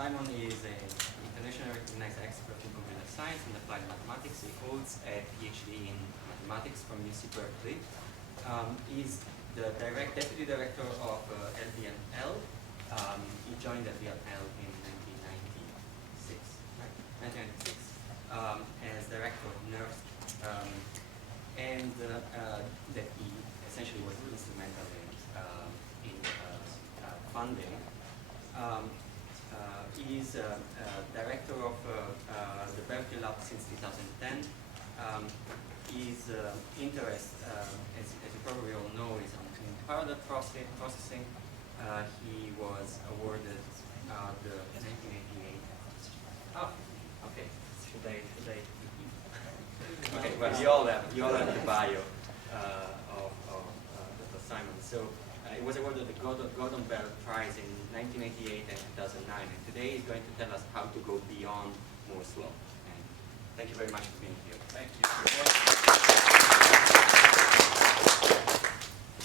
Simon is an internationally recognized expert in computer science and applied mathematics. He holds a PhD in mathematics from UC Berkeley. He's the deputy director of LVNL. He joined LVNL in 1996, right? 1996, as director of NERSC, and that he essentially was instrumental in funding. He's director of the Berkeley Lab since 2010. His interest, as you probably all know, is in parallel processing. He was awarded the 1988. Oh, okay. Should I? Okay. Well, you all have the bio of Dr. Simon. So it was awarded the Gordon Bell Prize in 1988 and 2009. And today he's going to tell us how to go beyond Moore's Law. And thank you very much for being here. Thank you.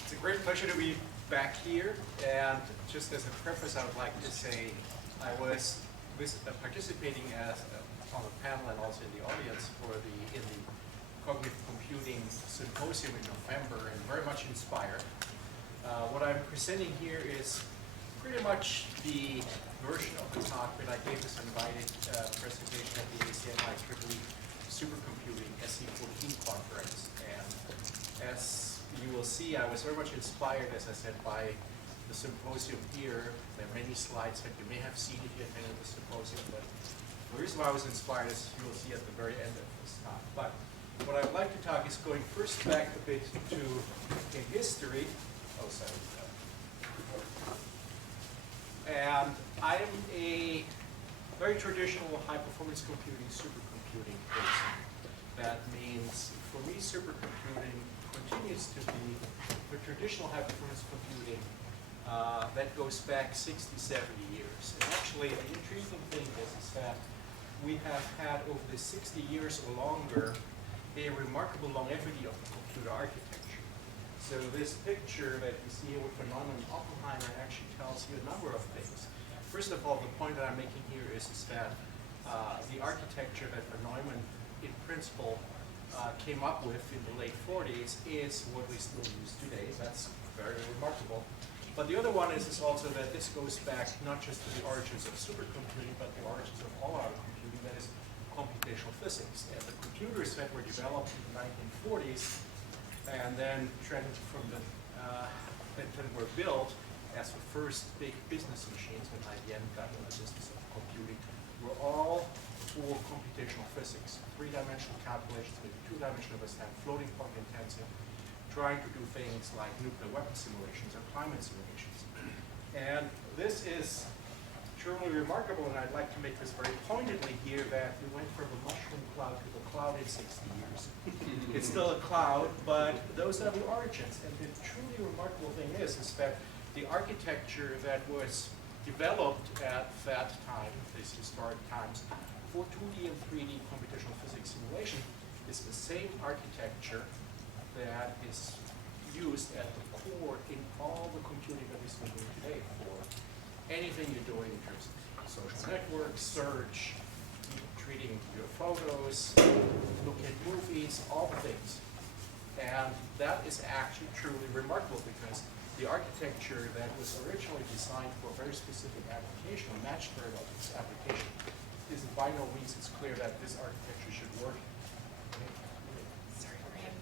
It's a great pleasure to be back here. And just as a preface, I would like to say I was participating on the panel and also in the audience in the Cognitive Computing Symposium in November, and very much inspired. What I'm presenting here is pretty much the version of the talk that I gave this invited presentation at the ACM IEEE Supercomputing SC14 conference. And as you will see, I was very much inspired, as I said, by the symposium here. There are many slides that you may have seen if you attended the symposium, but the reason why I was inspired is you will see at the very end of this talk. But what I'd like to talk is going first back a bit in history. Oh, sorry. And I am a very traditional high-performance computing, supercomputing person. That means, for me, supercomputing continues to be the traditional high-performance computing that goes back 60, 70 years. And actually, the intriguing thing is that we have had, over the 60 years or longer, a remarkable longevity of the computer architecture. So this picture that you see here with von Neumann and Oppenheimer actually tells you a number of things. First of all, the point that I'm making here is that the architecture that von Neumann, in principle, came up with in the late 40s is what we still use today. That's very remarkable. But the other one is also that this goes back not just to the origins of supercomputing, but the origins of all our computing, that is computational physics. And the computers that were developed in the 1940s and then then were built as the first big business machines when IBM got in the business of computing were all for computational physics. Three-dimensional calculations, maybe two-dimensional, but then floating point intensive, trying to do things like nuclear weapon simulations or climate simulations. And this is truly remarkable, and I'd like to make this very pointedly here, that we went from the mushroom cloud to the cloud in 60 years. It's still a cloud, but those are the origins. And the truly remarkable thing is that the architecture that was developed at that time, these historic times, for 2D and 3D computational physics simulation is the same architecture that is used at the core in all the computing that we're still doing today for anything you're doing in terms of social networks, search, treating your photos, look at movies, all the things. And that is actually truly remarkable because the architecture that was originally designed for a very specific application, or matched very well to this application, is by no means it's clear that this architecture should work. Sorry, we're having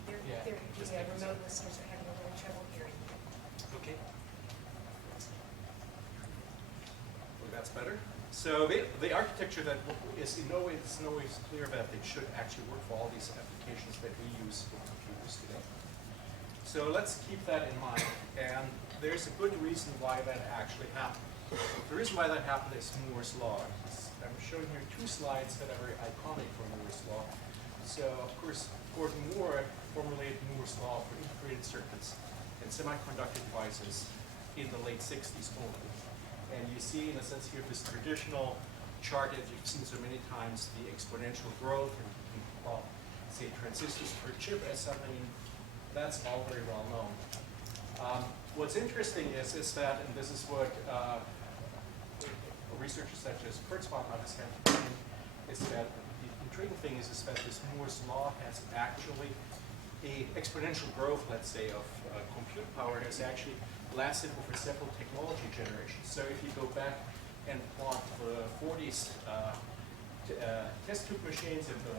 remote listeners are having a little trouble hearing. Okay. Well, that's better. So the architecture that is in no way clear that it should actually work for all these applications that we use for computers today. So let's keep that in mind, and there's a good reason why that actually happened. The reason why that happened is Moore's Law. I'm showing here two slides that are very iconic for Moore's Law. So, of course, Gordon Moore formulated Moore's Law for integrated circuits and semiconductor devices in the late 60s only. And you see, in a sense here, this traditional chart that you've seen so many times, the exponential growth, and say transistors per chip as something that's all very well known. What's interesting is that, and this is what researchers such as HorstSimon BeyondMooresLaw is that the intriguing thing is that this Moore's law has actually a exponential growth, let's say, of compute power has actually lasted over several technology generations. So if you go back and plot the 40s test tube machines and the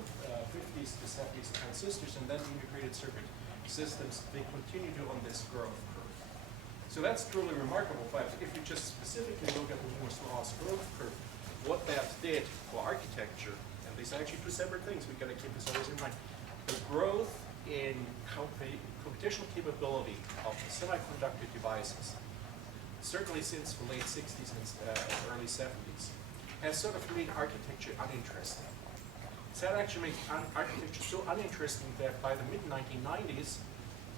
50s to 70s transistors and then integrated circuit systems, they continue to on this growth curve. So that's truly remarkable, but if you just specifically look at the Moore's law's growth curve, what that did for architecture, and these are actually two separate things, we've got to keep this always in mind. The growth in computational capability of semiconductor devices, certainly since the late 60s and early 70s, has sort of made architecture uninteresting. So that actually made architecture so uninteresting that by the mid-1990s,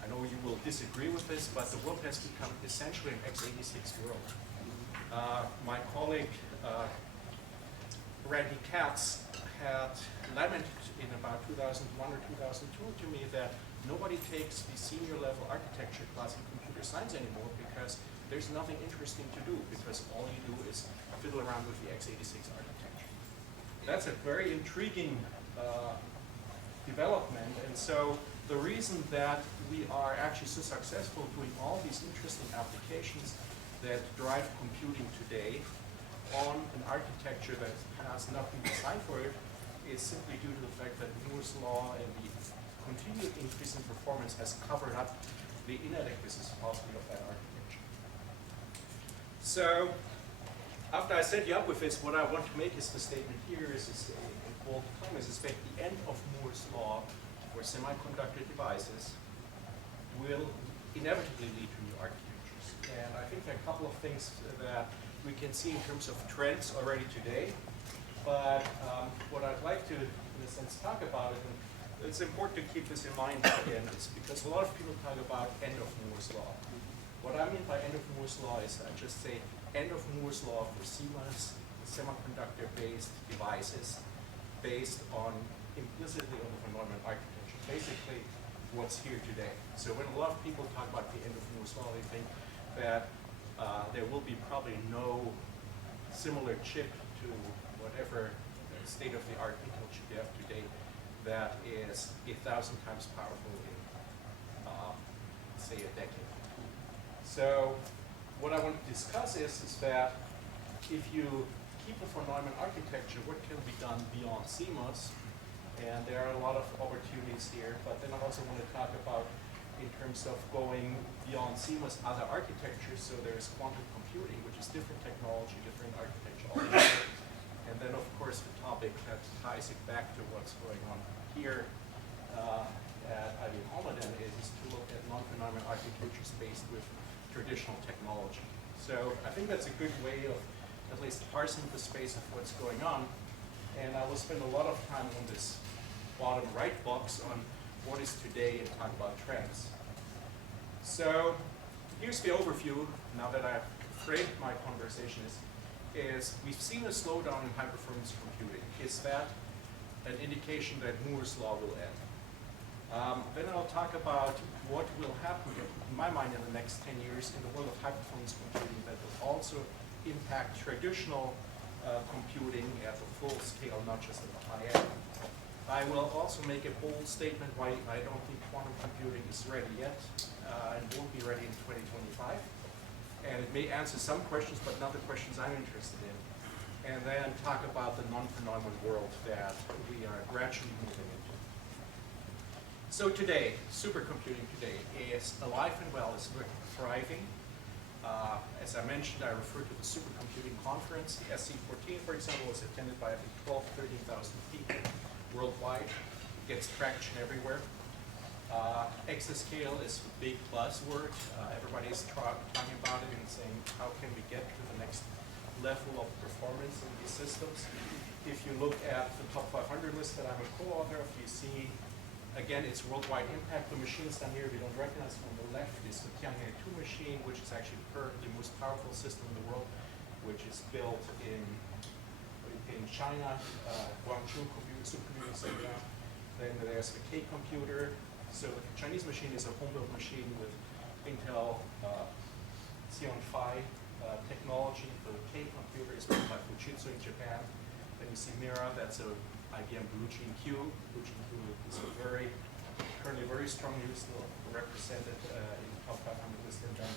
I know you will disagree with this, but the world has become essentially an x86 world. My colleague, Randy Katz, had lamented in about 2001 or 2002 to me that nobody takes the senior level architecture class in computer science anymore because there's nothing interesting to do, because all you do is fiddle around with the x86 architecture. That's a very intriguing development, and so the reason that we are actually so successful doing all these interesting applications that drive computing today on an architecture that has not been designed for it is simply due to the fact that Moore's law and the continued increase in performance has covered up the inadequacies possibly of that architecture. So, after I set you up with this, what I want to make is the statement here is in bold claim is that the end of Moore's law for semiconductor devices will inevitably lead to new architectures. And I think there are a couple of things that we can see in terms of trends already today. But what I'd like to, in a sense, talk about it, and it's important to keep this in mind again, is because a lot of people talk about end of Moore's law. What I mean by end of Moore's law is I just say end of Moore's law for CMOS semiconductor-based devices based on implicitly on the von Neumann architecture. Basically, what's here today. So when a lot of people talk about the end of Moore's law, they think that there will be probably no similar chip to whatever state-of-the-art Intel chip you have today that is 1,000 times powerful in, say, a decade. So what I want to discuss is that if you keep the von Neumann architecture, what can be done beyond CMOS? And there are a lot of opportunities here, but then I also want to talk about in terms of going beyond CMOS other architectures. So there's quantum computing, which is different technology, different architecture altogether. And then, of course, the topic that ties it back to what's going on here at IBM Almaden is to look at non-von Neumann architectures based with traditional technology. So I think that's a good way of at least parsing the space of what's going on. And I will spend a lot of time on this bottom right box on what is today and talk about trends. So here's the overview, now that I've framed my conversation, is we've seen a slowdown in high-performance computing. Is that an indication that Moore's law will end? Then I'll talk about what will happen, in my mind, in the next 10 years in the world of high-performance computing that will also impact traditional computing at the full scale, not just at the high end. I will also make a bold statement why I don't think quantum computing is ready yet and won't be ready in 2025. And it may answer some questions, but not the questions I'm interested in. And then talk about the non-von Neumann world that we are gradually moving into. So today, supercomputing today is alive and well, is thriving. As I mentioned, I referred to the supercomputing conference. The SC14, for example, was attended by I think 13,000 people worldwide. It gets traction everywhere. Exascale is a big buzzword. Everybody's talking about it and saying, how can we get to the next level of performance in these systems? If you look at the top 500 list that I'm a co-author of, you see, again, it's worldwide impact. The machines down here we don't recognize from the left is the Tianhe 2 machine, which is actually the most powerful system in the world, which is built in China, Guangzhou Supercomputing Center. Then there's the K computer. So the Chinese machine is a home-built machine with Intel Xeon Phi technology. The K computer is built by Fuji can. Then you see Mira, that's a IBM Blue Gene Q. Blue Gene Q is currently very strongly still represented in the top 500 list. And then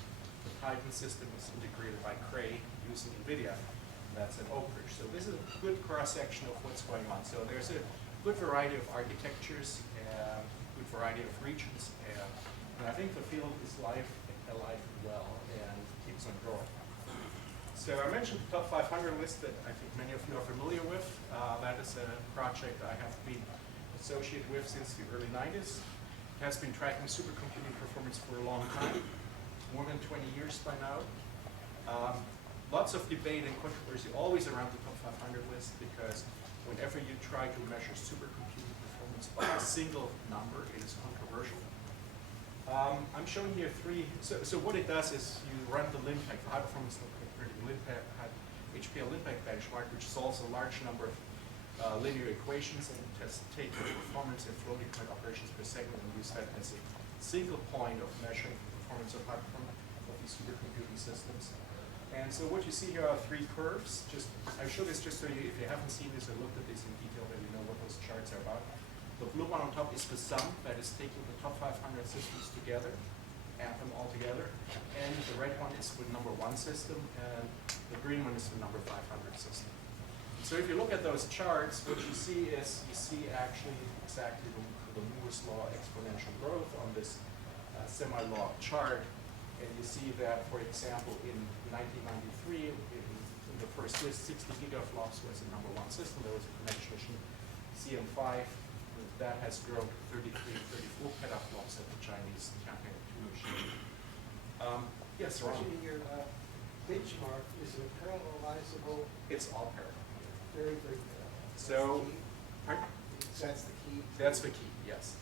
the Titan system is integrated by Cray using NVIDIA. That's an Oak Ridge. So this is a good cross-section of what's going on. So there's a good variety of architectures, good variety of regions, and I think the field is alive and well and keeps on growing. So I mentioned the top 500 list that I think many of you are familiar with. That is a project I have been associated with since the early 90s. It has been tracking supercomputing performance for a long time, more than 20 years by now. Lots of debate and controversy always around the top 500 list, because whenever you try to measure supercomputing performance by a single number, it is controversial. I'm showing here three. So what it does is you run the LINPACK, the high performance HPL LINPACK benchmark, which solves a large number of linear equations and just take the performance and floating point operations per segment and use that as a single point of measuring the performance of high performance of these supercomputing systems. And so what you see here are three curves. I show this just so you, if you haven't seen this or looked at this in detail, then you know what those charts are about. The blue one on top is the sum, that is taking the top 500 systems together, add them all together. And the red one is the number 1 system, and the green one is the number 500 system. So if you look at those charts, what you see is, you see actually exactly the Moore's Law exponential growth on this semi-log chart. And you see that, for example, in 1993, in the first list, 60 gigaflops was the number 1 system. There was a connection machine, CM5. That has grown to 33, 34 petaflops at the Chinese Tianping 2 machine. Yes, Ron? Your benchmark, is it parallelizable? It's all parallel. Very, very parallel. So, pardon? That's the key. That's the key, yes.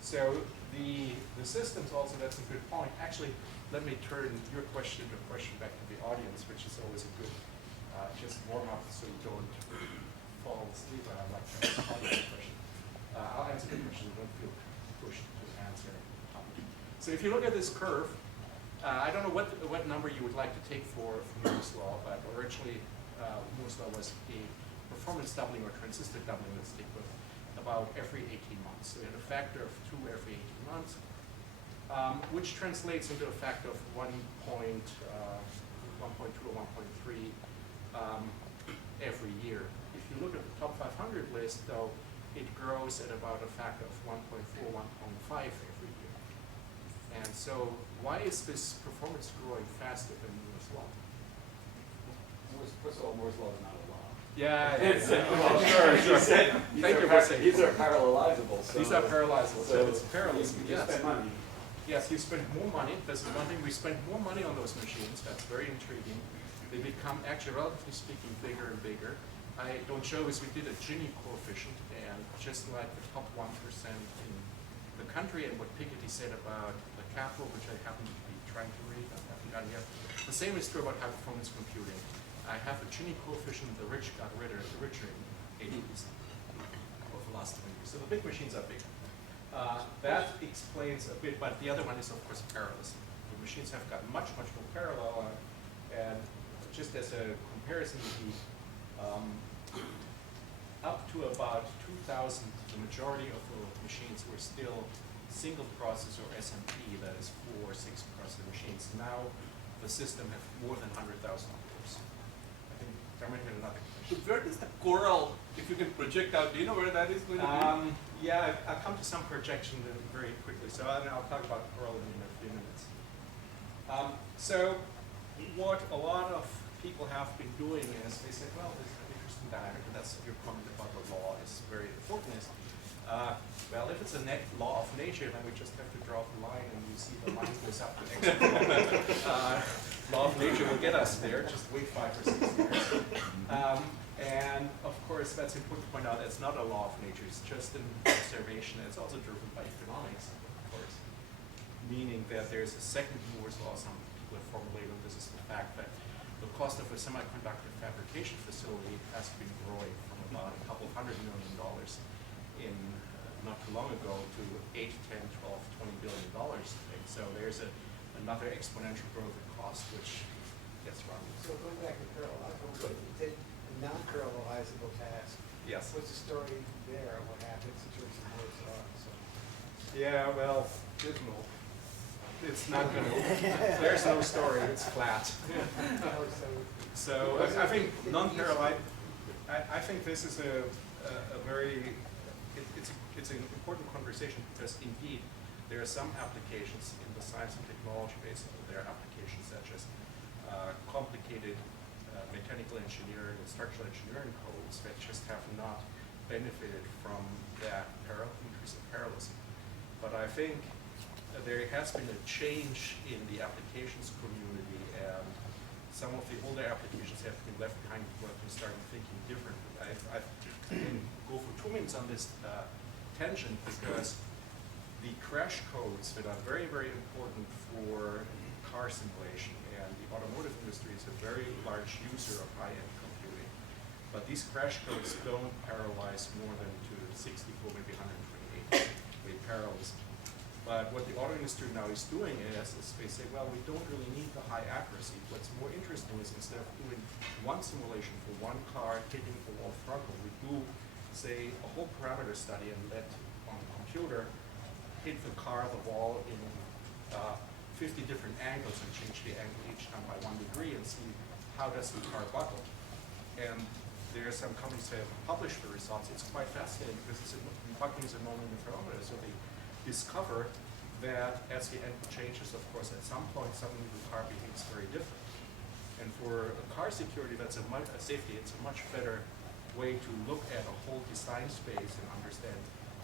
So the systems also, that's a good point. Actually, let me turn your question to a question back to the audience, which is always a good, just warm up so you don't fall asleep. I'd like to ask a question. I'll answer the question, don't feel pushed to answer. So if you look at this curve, I don't know what number you would like to take for Moore's Law, but originally Moore's Law was a performance doubling or transistor doubling, let's take with, about every 18 months. So we had a factor of 2 every 18 months, which translates into a factor of 1.2 or 1.3 every year. If you look at the top 500 list, though, it grows at about a factor of 1.4, 1.5 every year. And so why is this performance growing faster than Moore's Law? First of all, Moore's Law is not a law. Yeah, Sure. Thank you for saying these are parallelizable. So these are parallelizable. So it's parallelism. You Yes. spend money. Yes, you spend more money. This is one thing. We spend more money on those machines. That's very intriguing. They become actually, relatively speaking, bigger and bigger. I don't show this. We did a Gini coefficient, and just like the top 1% in the country, and what Piketty said about the capital, which I happen to be trying to read, I haven't done yet. The same is true about high performance computing. I have a Gini coefficient. The rich got richer in 80s over the last 20 years. So the big machines are bigger. That explains a bit, but the other one is, of course, parallelism. The machines have gotten much, much more parallel, and just as a comparison, up to about 2000, the majority of the machines were still single processor SMP, that is 4 or 6 processor machines. Now the system has more than 100,000 cores. I think Cameron had another question. Where is the coral, if you can project out, do you know where that is going to be? Yeah, I'll come to some projection very quickly, so I'll talk about coral in a few minutes. So what a lot of people have been doing is they say, well, this is an interesting dynamic, and that's your comment about the law is very important. Well, if it's a law of nature, then we just have to draw the line, and you see the line goes up the next law of nature will get us there, just wait 5 or 6 years. And of course, that's important to point out, it's not a law of nature, it's just an observation. It's also driven by economics, of course, meaning that there's a second Moore's Law. Some people have formulated this is the fact that the cost of a semiconductor fabrication facility has been growing from about a couple $100 million in not too long ago to 8, 10, 12, $20 billion today. So there's another exponential growth in cost, which gets wrong. So going back to parallel, technical task. Yes. What's the story there? What happens in terms of Moore's Law? So, Yeah, well, dismal. It's not going to, there's no story, it's flat. So I think non-parallel, I think this is a very, it's an important conversation because indeed there are some applications in the science and technology base. There are applications such as complicated mechanical engineering and structural engineering codes that just have not benefited from that increase in parallelism. But I think there has been a change in the applications community, and some of the older applications have been left behind. People have been starting thinking differently. I can go for 2 minutes on this tangent because the crash codes that are very, very important for car simulation, and the automotive industry is a very large user of high-end computing. But these crash codes don't parallelize more than to 64, maybe 128 with parallelism. But what the auto industry now is doing is they say, well, we don't really need the high accuracy. What's more interesting is instead of doing one simulation for one car hitting the wall frontal, we do, say, a whole parameter study and let on the computer hit the car, the wall in 50 different angles and change the angle each time by 1 degree and see how does the car buckle. And there are some companies that have published the results. It's quite fascinating because buckling is a non-interferometer, so they discover that as the angle changes, of course, at some point, suddenly the car behaves very different. And for a car security, that's a safety, it's a much better way to look at a whole design space and understand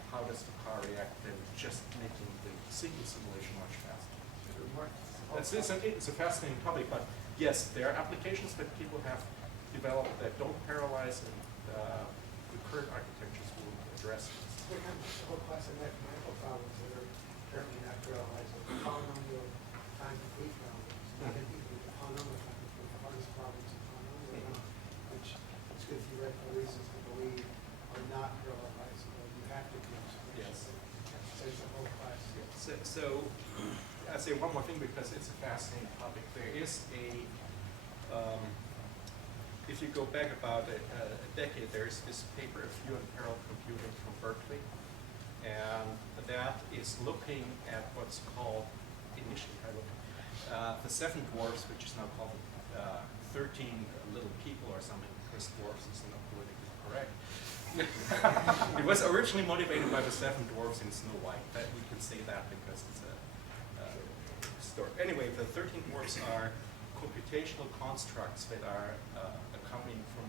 how does the car react than just making the single simulation much faster. It's a fascinating topic, but yes, there are applications that people have developed that don't parallelize, and the current architectures will address this. There comes a whole class of mathematical problems that are currently not realized. Polynomial time complete problems. Not even the polynomial time complete, the hardest problems in polynomial, which it's good theoretical reasons to believe are not realizable. You have to do some. Yes. So it's a whole class. So I'll say one more thing because it's a fascinating topic. There is if you go back about a decade, there's this paper, A View on Parallel Computing from Berkeley, and that is looking at what's called, initially titled, the 7 dwarfs, which is now called 13 little people or something, because dwarfs is not politically correct. It was originally motivated by the 7 dwarfs in Snow White. That we can say that because it's a story. Anyway, the 13 dwarfs are computational constructs that are coming from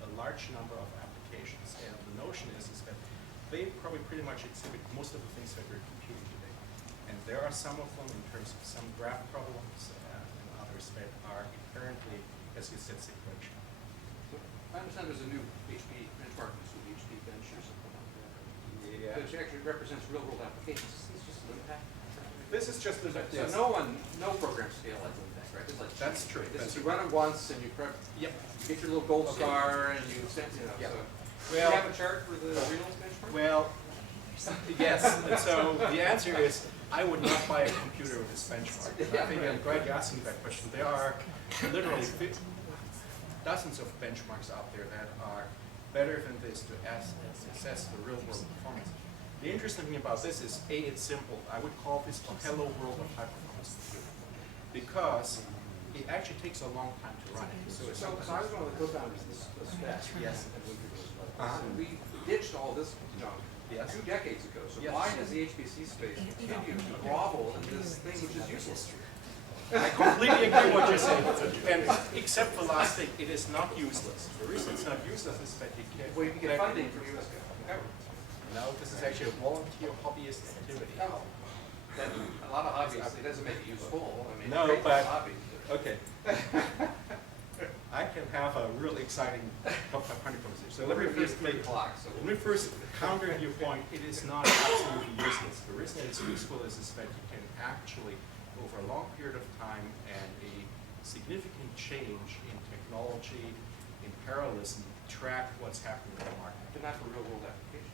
a large number of applications, and the notion is that they probably pretty much exhibit most of the things that we're computing today. And there are some of them in terms of some graph problems and others that are apparently, as you said, sequential. So I understand there's a new HP benchmark, this new HP bench or something like that. Yeah. Which actually represents real world applications. It's just an impact. This is just the So no program scale like impact, right? It's like That's true. This is you run it once and you Yep. you get your little gold star and you send, you know. Yeah. So do Well- you have a chart for the real benchmark? Well, yes. And so the answer is, I would not buy a computer with this benchmark. And I think I'm glad you asked me that question. There are literally dozens of benchmarks out there that are better than this to assess the real world performance. The interesting thing about this is, A, it's simple. I would call this the hello world of high performance computing, because it actually takes a long time to run it. So it's So I was one of the co-founders of the SPAC. Yes. And Uh-huh. we ditched all this, Yes. 2 decades ago. So Yes. why does the HPC space continue to grovel in this thing which is useless? I completely agree with what you're saying. And except the last thing, it is not useless. The reason it's not useless is that you can't. Well, you can get funding from US government. No, this is actually a volunteer hobbyist activity. Oh. Then a lot of hobbies, it doesn't make it useful. I mean, No, great but- hobbies. Okay. I can have a really exciting honey conversation. So let me We're first 3 make. o'clock, so Let me first counter your point. It is not absolutely useless. The reason it's useful is that you can actually, over a long period of time and a significant change in technology, in parallelism, track what's happening in the market. but not for real world application.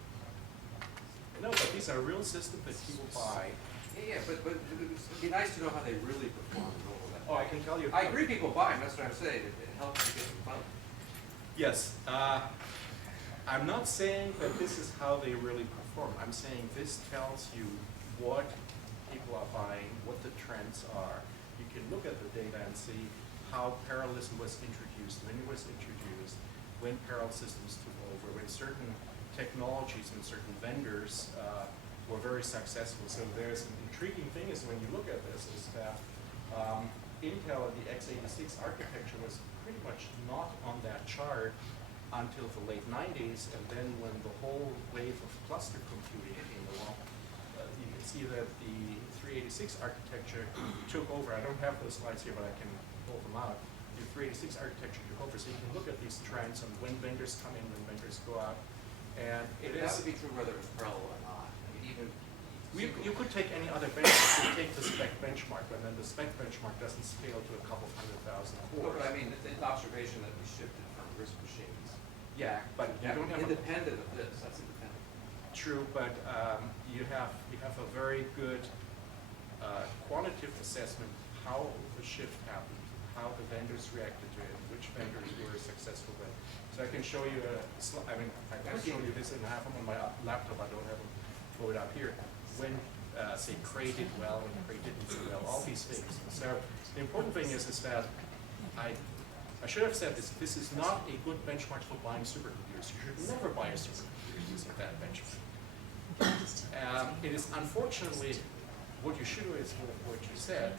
No, but these are real systems that people buy. Yeah, but it'd be nice to know how they really perform in real world Oh, I can tell you. I agree people buy them, that's what I'm saying, it helps you get them funded. Yes. I'm not saying that this is how they really perform. I'm saying this tells you what people are buying, what the trends are. You can look at the data and see how parallelism was introduced, when it was introduced, when parallel systems took over, when certain technologies and certain vendors were very successful. So there's an intriguing thing is when you look at this is that Intel and the x86 architecture was pretty much not on that chart until the late 90s, and then when the whole wave of cluster computing came along, you can see that the 386 architecture took over. I don't have those slides here, but I can pull them out. The 386 architecture took over, so you can look at these trends on when vendors come in, when vendors go out, and it That is. would be true whether it's parallel or not. I mean, even. You could take any other benchmark. You take the spec benchmark, but then the spec benchmark doesn't scale to a couple 100,000 No, cores. but I mean, the observation that we shifted from RISC machines. Yeah, but you don't have a Independent of this, that's independent. true, but you have a very good quantitative assessment how the shift happened, how the vendors reacted to it, which vendors were successful with. So I can show you a slide. I mean, I can show you this and I have them on my laptop. I don't have them pulled up here. When say Cray did well, when Cray didn't do well, all these things. So the important thing is that I should have said this. This is not a good benchmark for buying supercomputers. You should never buy a supercomputer using that benchmark. It is unfortunately what you should do is what you said,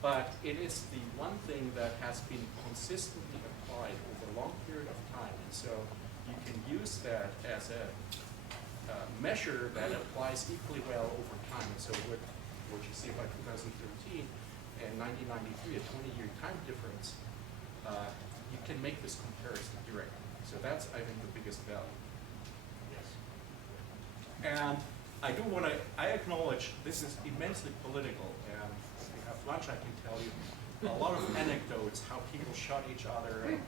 but it is the one thing that has been consistently applied over a long period of time. And so you can use that as a measure that applies equally well over time. And so what you see by 2013 and 1993, a 20-year time difference, you can make this comparison directly. So that's, I think, the biggest value. Yes. And I do want to, I acknowledge this is immensely political, and if we have lunch, I can tell you a lot of anecdotes, how people shot each other, and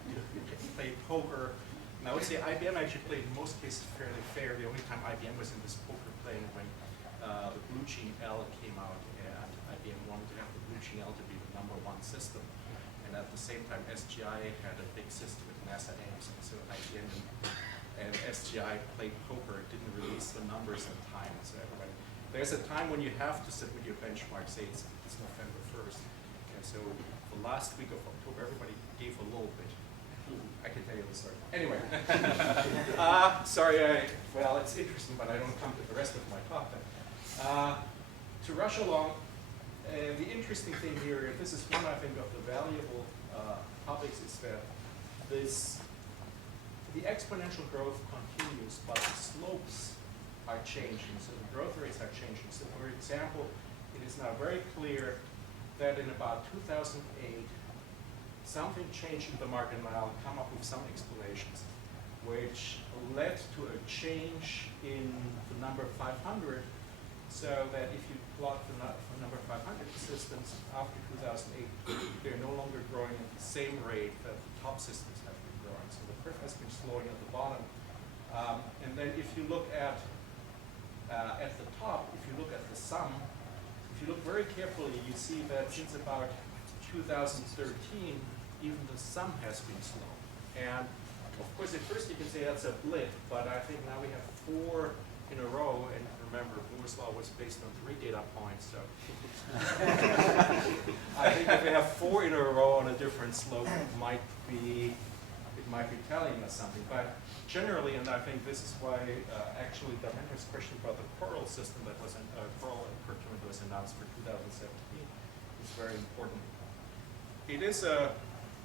played poker. And I would say IBM actually played in most cases fairly fair. The only time IBM was in this poker playing when the Blue Gene L came out, and IBM wanted to have the Blue Gene L to be the #1 system. And at the same time, SGI had a big system with NASA AIMS, and so IBM and SGI played poker, didn't release the numbers in time, and so everybody. There's a time when you have to sit with your benchmark, say it's November 1st, and so the last week of October, everybody gave a little bit. I can tell you the story. Anyway, sorry, well, it's interesting, but I don't come to the rest of my talk then. To rush along, the interesting thing here, and this is one, I think, of the valuable topics, is that the exponential growth continues, but the slopes are changing, so the growth rates are changing. So for example, it is now very clear that in about 2008, something changed in the market, and I'll come up with some explanations, which led to a change in the number 500, so that if you plot the number 500 systems after 2008, they're no longer growing at the same rate that the top systems have been growing. So the curve has been slowing at the bottom. And then if you look at the top, if you look at the sum, if you look very carefully, you see that since about 2013, even the sum has been slow. And of course, at first you can say that's a blip, but I think now we have 4 in a row, and remember, Moore's Law was based on 3 data points, so I think if we have 4 in a row on a different slope, it might be telling us something. But generally, and I think this is why actually the mentor's question about the Coral system that was Coral procurement that was announced for 2017 is very important. It is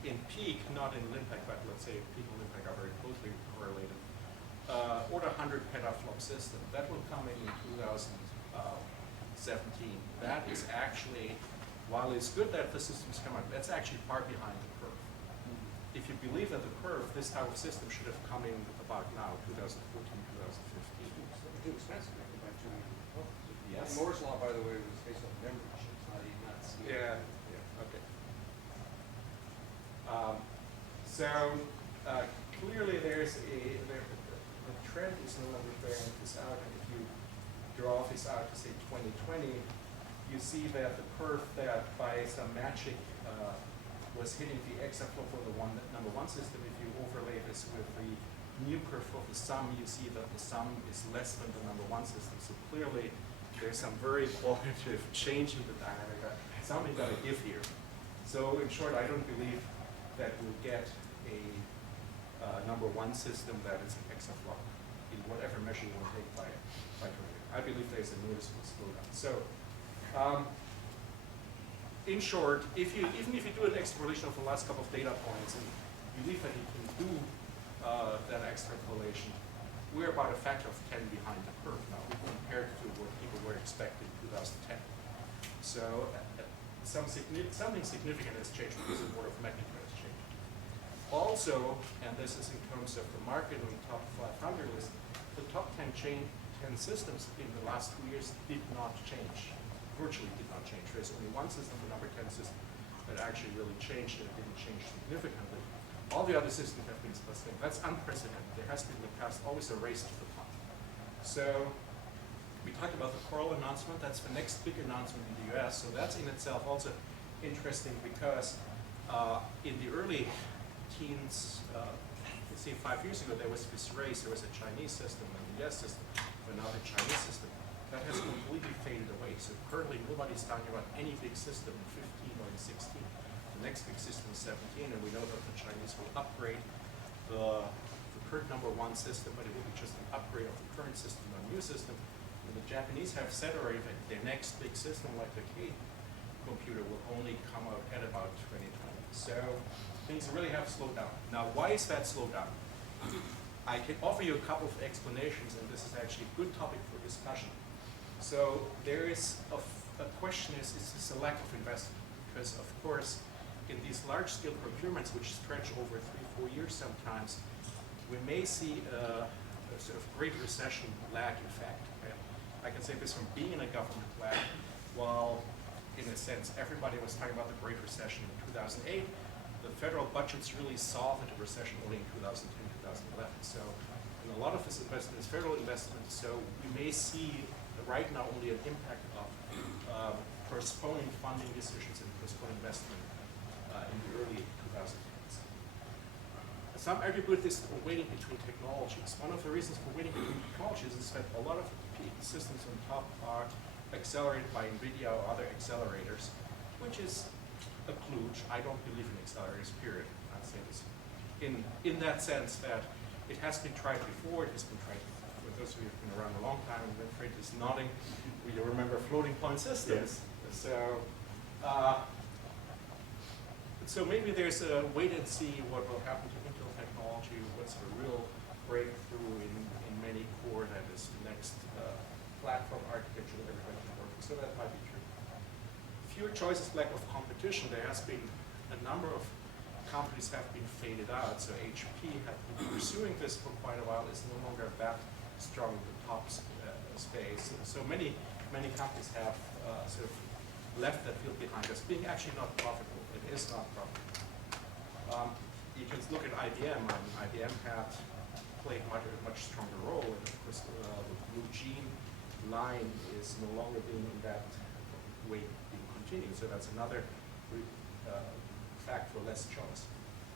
in peak, not in Limpec, but let's say peak and Limpec are very closely correlated. Order 100 petaflop system. That will come in 2017. That is actually, while it's good that the systems come out, that's actually far behind the curve. If you believe that the curve, this type of system should have come in about now, 2014, 2015. Too expensive, I think, by 2 million. Yes. Moore's Law, by the way, was based on memory chips, not even Yeah, okay. Clearly there's the trend is no longer bearing this out, and if you draw this out to say 2020, you see that the curve that by some magic was hitting the exaflow for the #1 system. If you overlay this with the mu curve of the sum, you see that the sum is less than the number one system. So clearly, there's some very qualitative change in the dynamic. Something got to give here. So in short, I don't believe that we'll get a number one system that is an exaflop in whatever measure you want to take by Korea. I believe there's a noticeable slowdown. So in short, even if you do an extrapolation of the last couple of data points and believe that you can do that extrapolation, we're about a factor of 10 behind the curve now compared to what people were expecting in 2010. So something significant has changed because the order of magnitude has changed. Also, and this is in terms of the market on the top 500 list, the top 10 systems in the last 2 years did not change, virtually did not change. There's only one system, the number 10 system, that actually really changed, and it didn't change significantly. All the other systems have been the same. That's unprecedented. There has been in the past always a race to the top. So we talked about the Coral announcement. That's the next big announcement in the US. So that's in itself also interesting because in the early teens, let's say 5 years ago, there was this race. There was a Chinese system and the US system, but now the Chinese system. That has completely faded away. So currently nobody's talking about any big system in 15 or in 16. The next big system is 17, and we know that the Chinese will upgrade the current number one system, but it will be just an upgrade of the current system, not a new system. And the Japanese have said already that their next big system, like the K computer, will only come out at about 2020. So things really have slowed down. Now, why is that slowed down? I can offer you a couple of explanations, and this is actually a good topic for discussion. So there is a question is this a lack of investment? Because of course, in these large-scale procurements, which stretch over 3-4 years sometimes, we may see a sort of great recession lag effect. Okay? I can say this from being in a government lab, while in a sense everybody was talking about the Great Recession in 2008, the federal budgets really saw the recession only in 2010, 2011. So, and a lot of this investment is federal investment, so we may see right now only an impact of postponing funding decisions and postponing investment in the early 2010s. Some argue with this waiting between technologies. One of the reasons for waiting between technologies is that a lot of the systems on top are accelerated by NVIDIA or other accelerators, which is a kludge. I don't believe in accelerators, period. I'd say this in that sense that it has been tried before, it has been tried before. For those of you who have been around a long time, and Winfried is nodding, we remember floating point systems. Yes. So maybe there's a wait and see what will happen to Intel technology, what's the real breakthrough in many core that is the next platform architecture that everybody can work with. So that might be true. Fewer choices, lack of competition. There has been a number of companies have been faded out. So HP had been pursuing this for quite a while, is no longer that strong in the top space. So many companies have sort of left that field behind us, being actually not profitable. It is not profitable. You can look at IBM. IBM had played a much stronger role, and of course the Blue Gene line is no longer being in that way being continued. So that's another fact for less choice.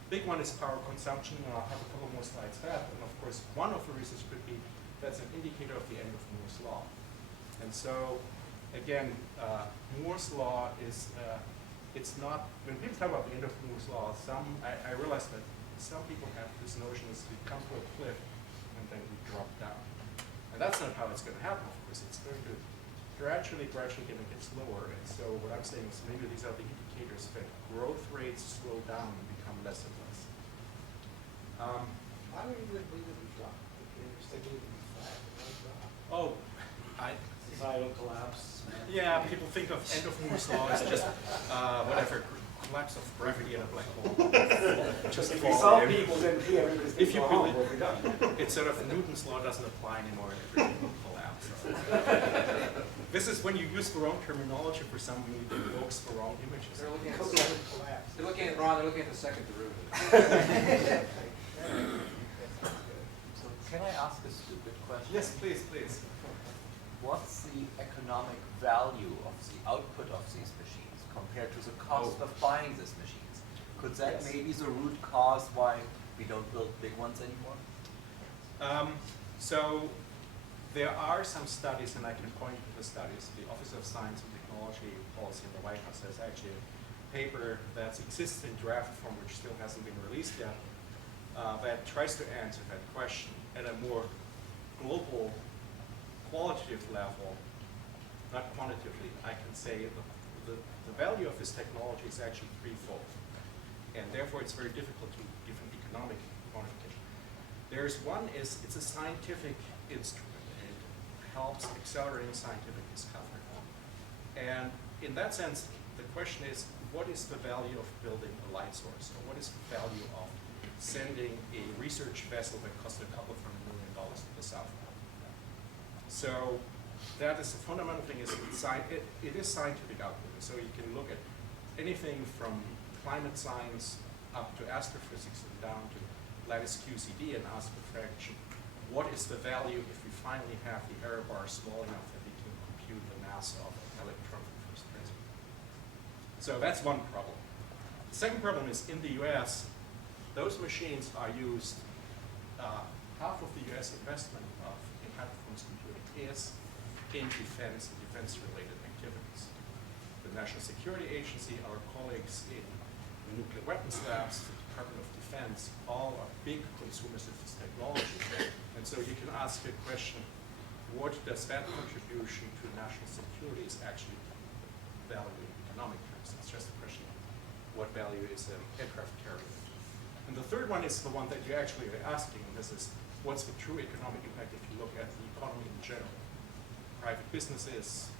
Big one is power consumption, and I'll have a couple more slides for that. And of course, one of the reasons could be that's an indicator of the end of Moore's law. And so, again, Moore's law is, it's not, when people talk about the end of Moore's law, I realize that some people have this notion is we come to a cliff and then we drop down. And that's not how it's going to happen, of course. It's going to gradually going to get slower. And so what I'm saying is maybe these are the indicators that growth rates slow down and become less and less. Why would you believe it would drop? If you're sticking it flat, it might drop. Oh, Societal collapse. yeah, people think of end of Moore's law as just whatever, collapse of gravity in a black hole. Just If we fall solve in. people, then everybody's If you going home, believe- we'll be done. It's sort of Newton's law doesn't apply anymore, everything will collapse. This is when you use the wrong terminology for something that evokes the wrong images. They're looking at Because the it second, would collapse. they're looking at it wrong, they're looking at the second derivative. So can I ask a stupid question? Yes, please, please. What's the economic value of the output of these machines compared to the cost of buying these machines? Could that Yes. maybe the root cause why we don't build big ones anymore? So there are some studies, and I can point to the studies. The Office of Science and Technology Policy in the White House has actually a paper that exists in draft form, which still hasn't been released yet, that tries to answer that question at a more global, qualitative level, not quantitatively. I can say the value of this technology is actually threefold, and therefore it's very difficult to give an economic quantification. There's one is it's a scientific instrument. It helps accelerating scientific discovery. And in that sense, the question is, what is the value of building a light source? Or what is the value of sending a research vessel that costs a couple of $100 million to the South Pole? So that is the fundamental thing, is it is scientific output. So you can look at anything from climate science up to astrophysics and down to lattice QCD and ask the fraction, what is the value if we finally have the error bar small enough that we can compute the mass of an electron from first principle? So that's one problem. The second problem is in the US, those machines are used, half of the US investment in high-performance computing is in defense and defense-related activities. The National Security Agency, our colleagues in the nuclear weapons labs, the Department of Defense, all are big consumers of this technology. And so you can ask the question, what does that contribution to national security is actually value in economic terms? It's just a question of what value is an aircraft carrier. And the third one is the one that you actually are asking, and this is, what's the true economic impact if you look at the economy in general? Private businesses,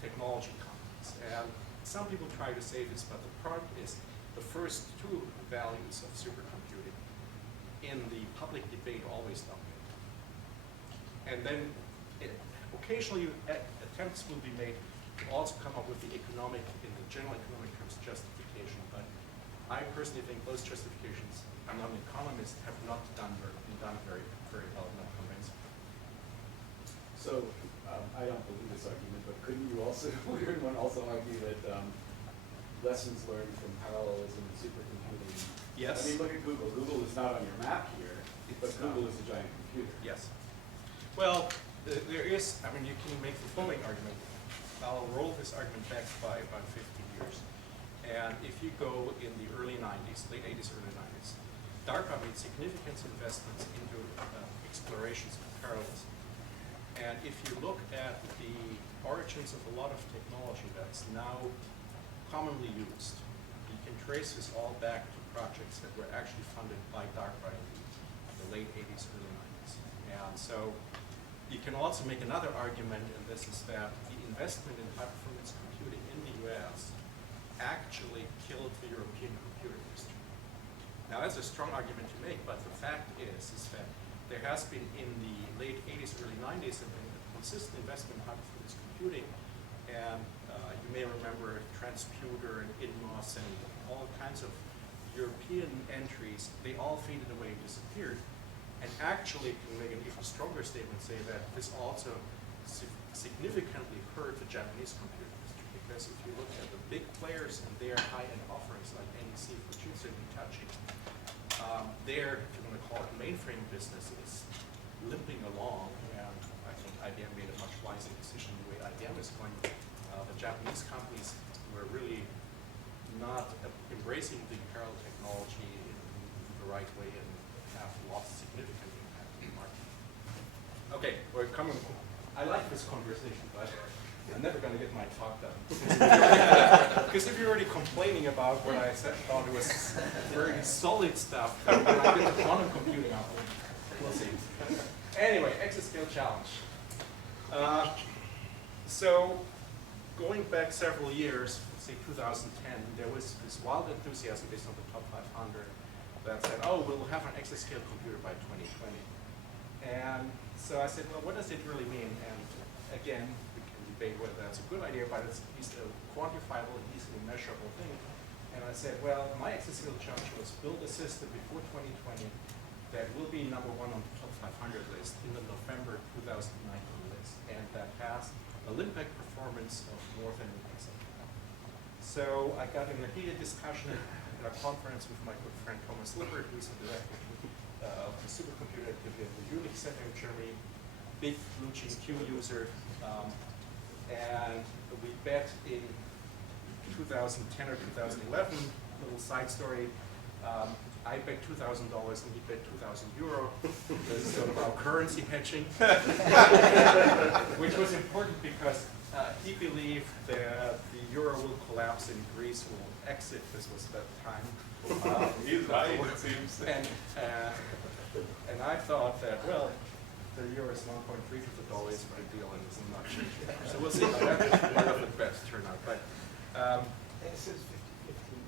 technology companies. And some people try to say this, but the part is the first two values of supercomputing in the public debate always dominate. And then occasionally attempts will be made to also come up with the economic, in the general economic terms, justification. But I personally think those justifications, I'm not an economist, have not been done very, very well, not convincing. So, I don't believe this argument, but couldn't one also argue that lessons learned from parallelism and supercomputing? Yes. I mean, look at Google. Google is not on your map here, but Google is a giant computer. Yes. Well, there is, I mean, you can make the following argument. I'll roll this argument back by about 50 years. And if you go in the early 90s, late 80s, early 90s, DARPA made significant investments into explorations of parallelism. And if you look at the origins of a lot of technology that's now commonly used, you can trace this all back to projects that were actually funded by DARPA in the late 80s, early 90s. And so you can also make another argument, and this is that the investment in high-performance computing in the US actually killed the European computer industry. Now, that's a strong argument to make, but the fact is that there has been in the late 80s, early 90s, a consistent investment in high-performance computing, and you may remember Transputer and INMOS and all kinds of European entries. They all faded away and disappeared. And actually, can make an even stronger statement, say that this also significantly hurt the Japanese computer industry, because if you look at the big players and their high-end offerings like NEC, Fujitsu, and Hitachi, their, if you want to call it, mainframe business is limping along, and I think IBM made a much wiser decision the way IBM is going. The Japanese companies were really not embracing the parallel technology in the right way and have lost significant impact in the market. Okay, we're coming. I like this conversation, but I'm never going to get my talk done. Because if you're already complaining about what I said, thought it was very solid stuff, when I get the quantum computing out, we'll see. Anyway, exascale challenge. So, going back several years, say 2010, there was this wild enthusiasm based on the top 500 that said, oh, we'll have an exascale computer by 2020. And so I said, well, what does it really mean? And again, we can debate whether that's a good idea, but it's at least a quantifiable and easily measurable thing. And I said, well, my exascale challenge was build a system before 2020 that will be #1 on the top 500 list in the November 2019 list, and that has Olympic performance of more than an exahash. So I got in a heated discussion at a conference with my good friend Thomas Lippert, who's the director of the supercomputer activity at the Munich center in Germany, big blue jean Q user, and we bet in 2010 or 2011, little side story, I bet $2,000 and he bet €2,000. This is about currency hedging, which was important because he believed that the euro will collapse and Greece will exit. This was that time. He's right, it seems. And I thought that, well, the euro is 1.3 to the dollar is a big deal and it's not changing. So we'll see how that one of the bets turn out. But It says 50-50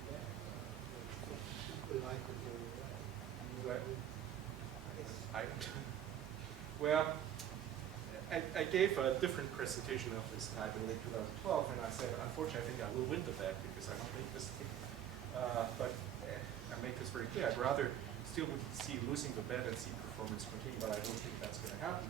back. We like what you're well, I gave a different presentation of this type in late 2012, and I said, unfortunately, I think I will win the bet because I don't think this. But I make this very clear. I'd rather still see losing the bet and see performance continue, but I don't think that's going to happen.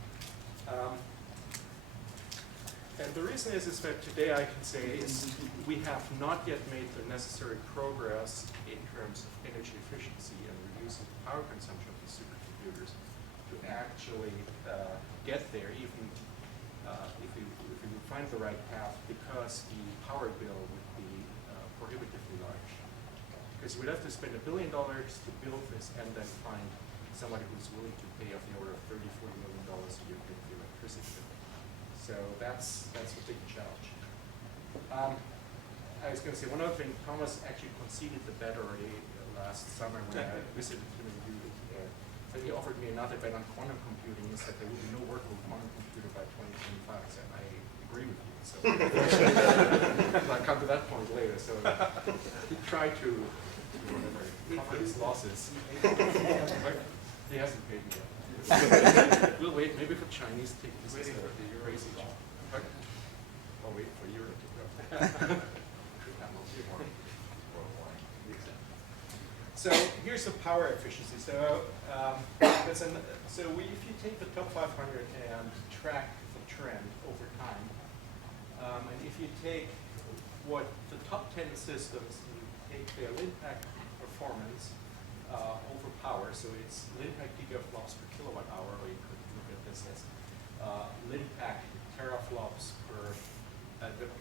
And the reason is that today I can say is we have not yet made the necessary progress in terms of energy efficiency and reducing the power consumption of the supercomputers to actually get there, even if we would find the right path, because the power bill would be prohibitively large. Because we'd have to spend $1 billion to build this and then find somebody who's willing to pay of the order of $30–40 million a year for the electricity bill. So that's a big challenge. I was going to say one other thing. Thomas actually conceded the bet already last summer when I visited him in Munich. So he offered me another bet on quantum computing. He said there will be no workable quantum computer by 2025. I said, I agree with you. So I'll come to that point later. So he tried to cover his losses. He hasn't paid me yet. We'll wait maybe for Chinese tickets. Waiting for the euro. I'll wait for euro to go. So here's the power efficiency. So if you take the top 500 and track the trend over time, and if you take what the top 10 systems, you take their LINPACK performance over power, so it's LINPACK gigaflops per kilowatt hour, or you could look at this as LINPACK teraflops per,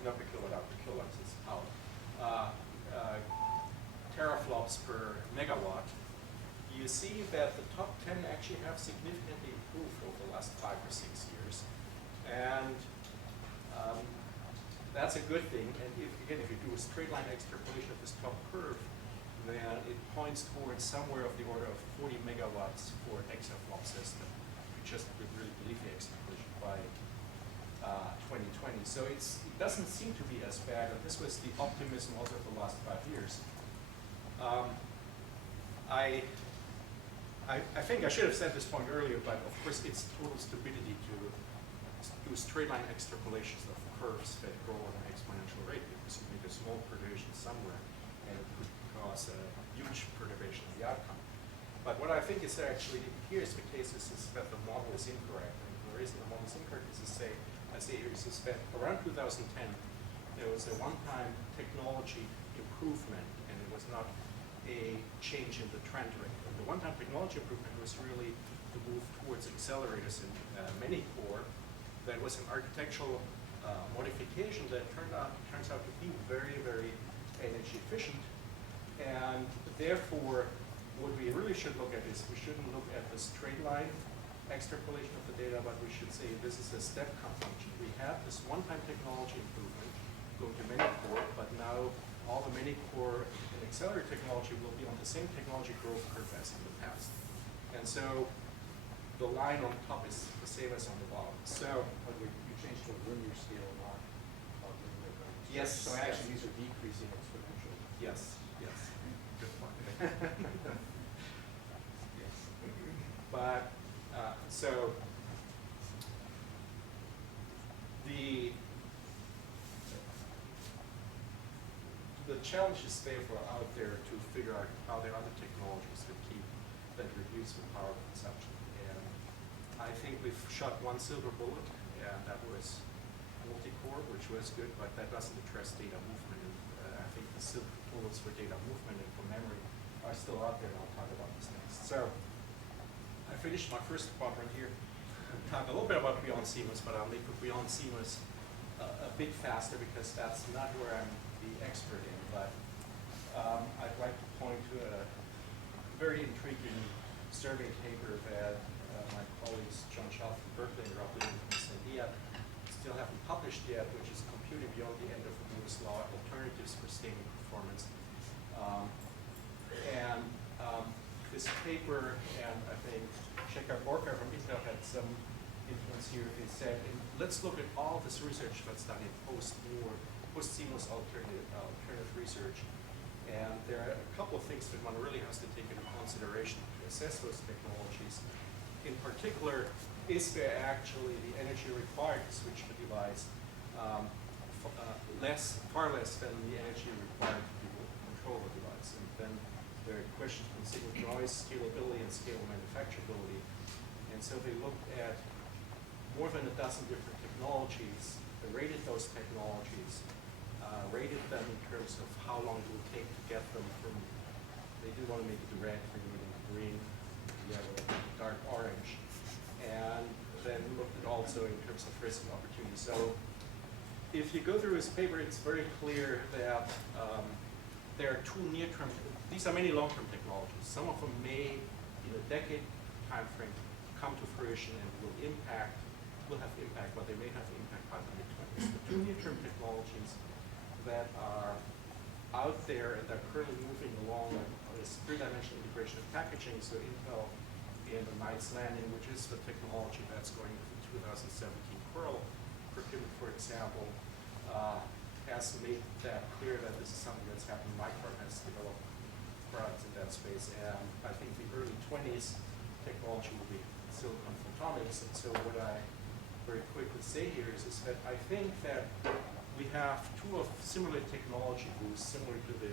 not per kilowatt hour, per kilowatts, it's power. Teraflops per megawatt, you see that the top 10 actually have significantly improved over the last 5 or 6 years. And that's a good thing. And if you do a straight line extrapolation of this top curve, then it points towards somewhere of the order of 40 megawatts for an exaflop system. We just really believe the extrapolation by 2020. So it doesn't seem to be as bad. And this was the optimism also of the last 5 years. I think I should have said this point earlier, but of course it's total stupidity to do straight line extrapolations of curves that grow at an exponential rate, because you make a small perturbation somewhere and it could cause a huge perturbation of the outcome. But what I think is actually here's the case is that the model is incorrect. And the reason the model is incorrect is to say, that around 2010 there was a one-time technology improvement, and it was not a change in the trend rate. And the one-time technology improvement was really the move towards accelerators in many-core. That was an architectural modification that turns out to be very, very energy efficient. And therefore, what we really should look at is we shouldn't look at the straight line extrapolation of the data, but we should say this is a step function. We have this one-time technology improvement going to many-core, but now all the many-core and accelerator technology will be on the same technology growth curve as in the past. And so the line on top is the same as on the bottom. So You changed to a linear scale, not a linear graph. yes, So actually these are decreasing exponentially. yes. Good point. Yes. But so the challenge is therefore out there to figure out how there are other technologies that reduce the power consumption. And I think we've shot one silver bullet, and that was multi-core, which was good, but that doesn't address data movement. And I think the silver bullets for data movement and for memory are still out there, and I'll talk about this next. So I finished my first quadrant here. Talk a little bit about Beyond Seamless, but I'll make Beyond Seamless a bit faster because that's not where I'm the expert in. But I'd like to point to a very intriguing survey paper that my colleagues John Schaff from Berkeley and Rob Lehman from Sandia still haven't published yet, which is Computing Beyond the End of Moore's Law, Alternatives for Stable Performance. This paper, and I think Shekhar Borka from Intel had some influence here. He said, let's look at all this research that's done in post-seamless alternative research. And there are a couple of things that one really has to take into consideration to assess those technologies. In particular, is there actually the energy required to switch the device far less than the energy required to control the device? And then there are questions on signal noise, scalability, and scale manufacturability. And so they looked at more than a dozen different technologies, they rated those technologies, rated them in terms of how long it would take to get them from, they didn't want to make it the red, they wanted it green, yellow, dark orange. And then looked at also in terms of risk and opportunity. So if you go through his paper, it's very clear that there are two near-term, these are many long-term technologies. Some of them may, in a decade time frame, come to fruition and will have impact, but they may have impact by the mid-20s. The two near-term technologies that are out there and are currently moving along is three-dimensional integration of packaging. So Intel in the Knight's Landing, which is the technology that's going through 2017 Pearl procurement, for example, has made that clear that this is something that's happening. Micron has developed products in that space, and I think the early 20s technology will be silicon photonics. And so what I very quickly say here is that I think that we have two of similar technology boosts, similar to the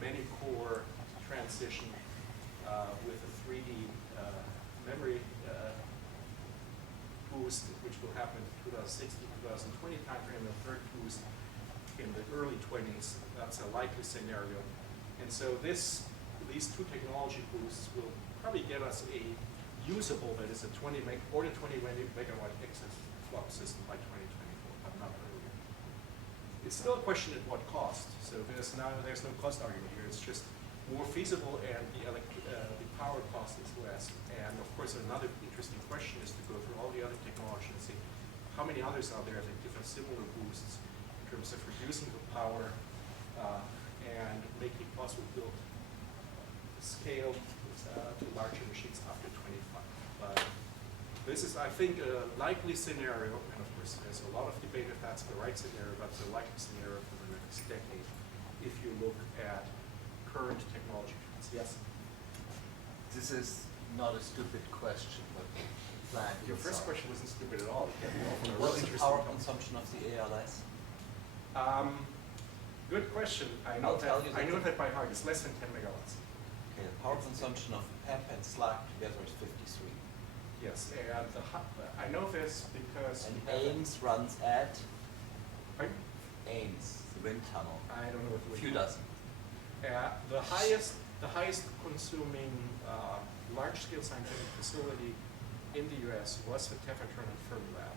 many core transition with a 3D memory boost, which will happen in 2016-2020 timeframe, and the third boost in the early 20s. That's a likely scenario. And so these two technology boosts will probably get us a usable, that is a 20 megawatt excess flux system by 2024, but not earlier. It's still a question at what cost. So there's no cost argument here. It's just more feasible, and the power cost is less. And of course, another interesting question is to go through all the other technology and see how many others are there that give us similar boosts in terms of reducing the power and making it possible to build scale to larger machines after 25. But this is, I think, a likely scenario, and of course, there's a lot of debate if that's the right scenario, but it's a likely scenario for the next decade if you look at current technology trends. Yes? This is not a stupid question, but planned. Your first question wasn't stupid at all. What's the power consumption of the ALS? Good question. I know that by heart. It's less than 10 megawatts. Okay, the power consumption of PEP and SLAC together is 53. Yes, and I know this because... And Ames runs at? Pardon? Ames, the wind tunnel. I don't know what the A few dozen. The highest consuming large-scale scientific facility in the U.S. was the Tevatron and Fermilab,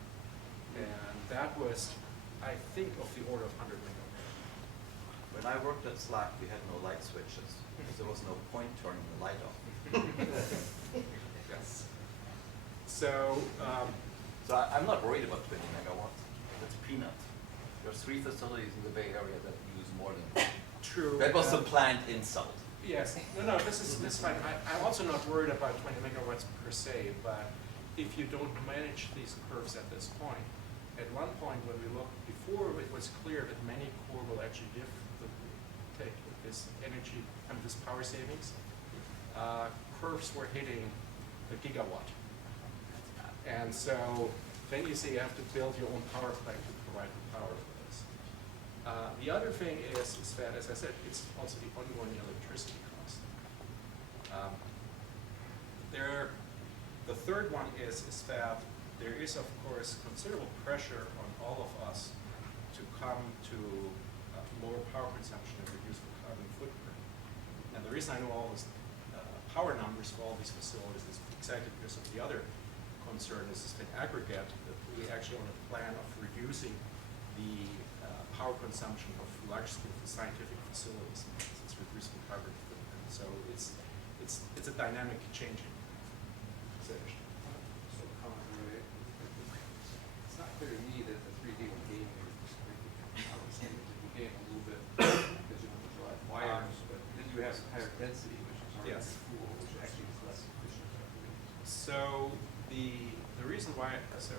and that was, I think, of the order of 100 megawatts. When I worked at SLAC, we had no light switches because there was no point turning the light off. Yes. So, So I'm not worried about 20 megawatts. That's peanuts. There's 3 facilities in the Bay Area that use more than. true. That was a planned insult. Yes. No, this is fine. I'm also not worried about 20 megawatts per se, but if you don't manage these curves at this point, at one point when we looked before, it was clear that many core will actually take this energy and this power savings. Curves were hitting a gigawatt. And so then you say you have to build your own power plant to provide the power for this. The other thing is that, as I said, it's also the ongoing electricity cost. The third one is that there is, of course, considerable pressure on all of us to come to lower power consumption and reduce the carbon footprint. And the reason I know all this power numbers for all these facilities is exactly because of the other concern is that aggregate, that we actually on a plan of reducing the power consumption of large-scale scientific facilities since reducing carbon footprint. So it's a dynamic changing situation. So, it's not clear to me that the 3D will gain your perspective. You gain a little bit because you don't have to drive wires, but then you have higher density, which is already Yes. cool, which actually is less efficient. So the reason why, so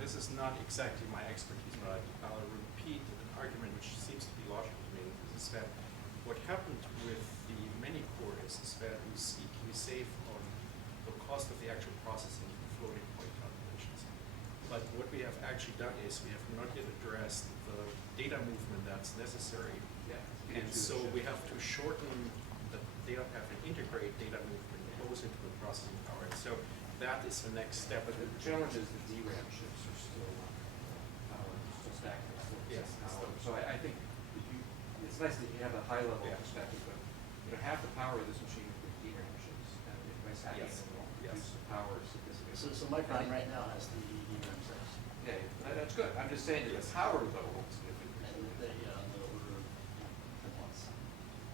this is not exactly my expertise, but I'll repeat an argument which seems to be logical to me. This is that what happened with the many core is that we save on the cost of the actual processing of the floating point calculations. But what we have actually done is we have not yet addressed the data movement that's necessary. Yeah. And so we have to shorten the data path and integrate data movement closer to the processing power. And so that is the next step. But the challenge is the DRAM chips are still still stacked at 46 Yes, power. So I think if it's nice that you have a high level Yeah. perspective, but half the power of this machine is the DRAM chips. And if by stacking Yes. them, we'll Yes. reduce the power significantly. So Micron right now has the DRAM 6. Yeah, that's good. I'm just saying that the power though won't significantly. And on the order of once.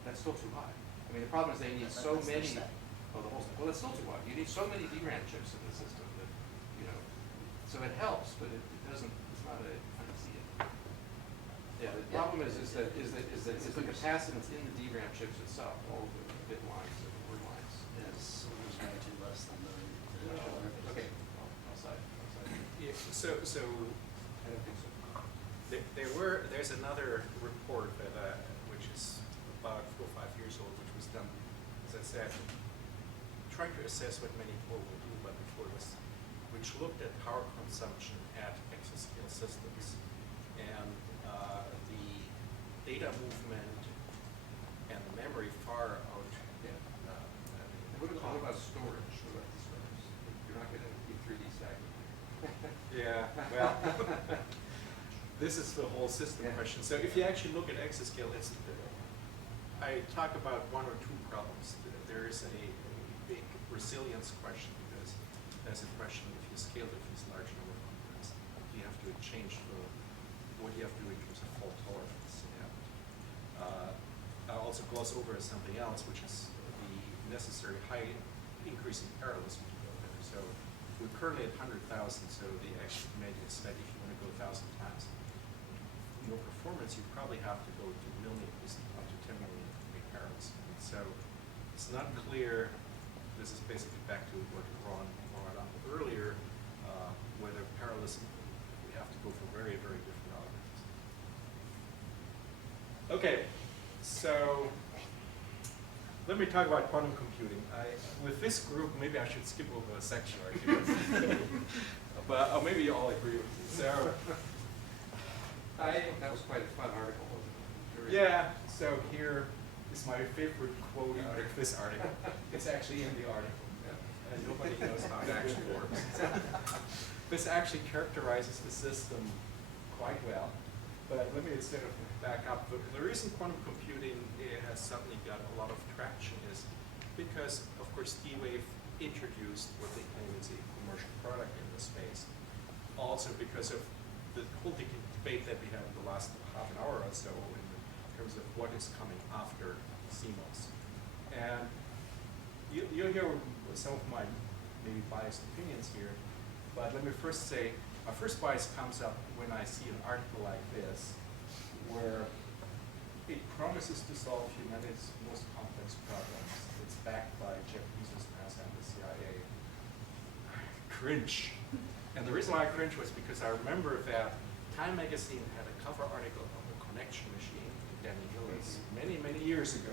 That's still too high. I mean, the problem is they need so That's their many. stack. Oh, the whole, well, it's still too high. You need so many DRAM chips in the system that, so it helps, but it doesn't, it's not a panacea. Yeah, the problem is the capacitance in the DRAM chips itself, all of the bit lines and word lines. Is orders of magnitude less than the Okay, outside. Yeah, so I don't think so. there's another report that which is about 4 or 5 years old, which was done, as I said, trying to assess what many people will do, but before this, which looked at power consumption at exascale systems, and the data movement and the memory far out. Yeah. What about storage? What about the storage? You're not going to keep 3D stacking. Yeah, well, this is the whole system Yeah. question. So if you actually look at exascale, I talk about 1 or 2 problems. There is a big resilience question because there's a question if you scale to this large number of components, you have to change what you have to do in terms of fault tolerance. And I'll also gloss over something else, which is the necessary high increase in parallelism to go there. So we're currently at 100,000, so the estimate is that if you want to go 1,000 times, your performance, you probably have to go to millions, up to 10 million parallels. So it's not clear, this is basically back to what Ron brought up earlier, whether parallelism, we have to go for very, very different algorithms. Okay, so let me talk about quantum computing. With this group, maybe I should skip over a section or two. But maybe you all agree with me. So, That was quite a fun article, wasn't it? yeah, so here is my favorite quote out of this article. It's actually in the article, and nobody knows how it actually works. This actually characterizes the system quite well, but let me sort of back up. The reason quantum computing has suddenly got a lot of traction is because, of course, D-Wave introduced what they claim is a commercial product in the space. Also because of the whole debate that we had in the last half an hour or so in terms of what is coming after CMOS. And you'll hear some of my maybe biased opinions here, but let me first say, my first bias comes up when I see an article like this, where it promises to solve humanity's most complex problems. It's backed by Jeff Bezos, NASA, and the CIA. Cringe. And the reason why I cringe was because I remember that Time magazine had a cover article of a connection machine in Danny Hillis many, many years ago,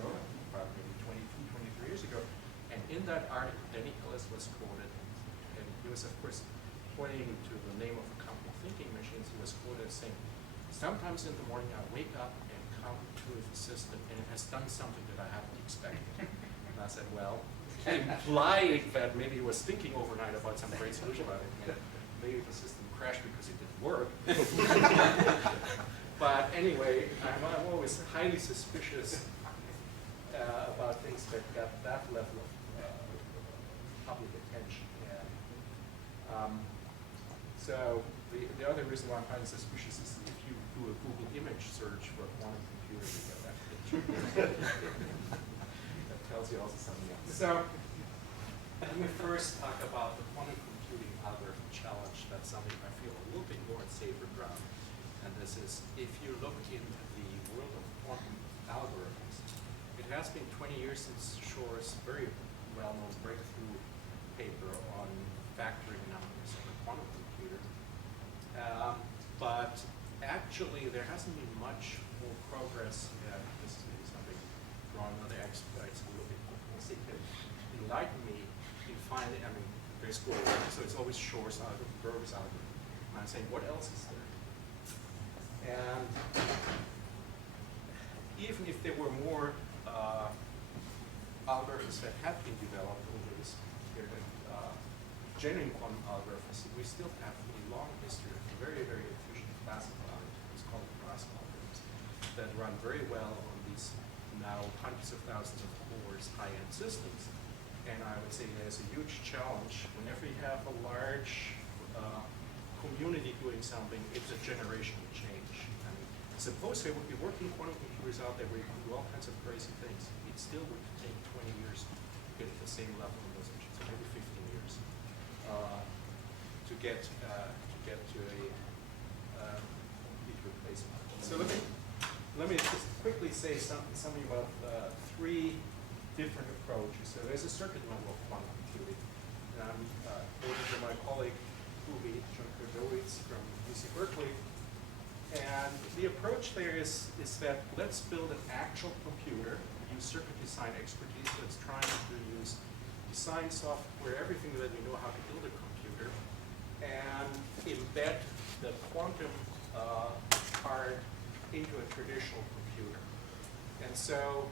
probably maybe 22, 23 years ago. And in that article, Danny Hillis was quoted, and he was, of course, pointing to the name of a company, Thinking Machines. He was quoted as saying, sometimes in the morning I wake up and come to the system, and it has done something that I hadn't expected. And I said, well, implied that maybe he was thinking overnight about some great solution about it. And maybe the system crashed because it didn't work. But anyway, I'm always highly suspicious about things that got that level of public attention. And so the other reason why I'm highly suspicious is if you do a Google image search for a quantum computer, you get that picture. That tells you also something else. So let me first talk about the quantum computing algorithm challenge. That's something I feel a little bit more on safer ground. And this is, if you look into the world of quantum algorithms, it has been 20 years since Shor's very well-known breakthrough paper on factoring numbers of a quantum computer. But actually, there hasn't been much more progress. This is maybe something wrong. Other experts who look at they can enlighten me in finding, I mean, there's score, so it's always Shor's algorithm, Berger's algorithm. And I'm saying, what else is there? And even if there were more algorithms that have been developed over this period, genuine quantum algorithms, we still have a long history of very, very efficient classical algorithms called classical algorithms that run very well on these now hundreds of thousands of cores high-end systems. And I would say there's a huge challenge whenever you have a large community doing something, it's a generational change. I mean, suppose there would be working quantum computers out there where you can do all kinds of crazy things. It still would take 20 years to get to the same level of those engines, so maybe 15 years to get to a complete replacement. So let me just quickly say something about three different approaches. So there's a circuit level of quantum computing. And I'm quoting from my colleague John Kordowitz from UC Berkeley. And the approach there is that let's build an actual computer, use circuit design expertise, let's try to use design software, everything that we know how to build a computer, and embed the quantum part into a traditional computer. And so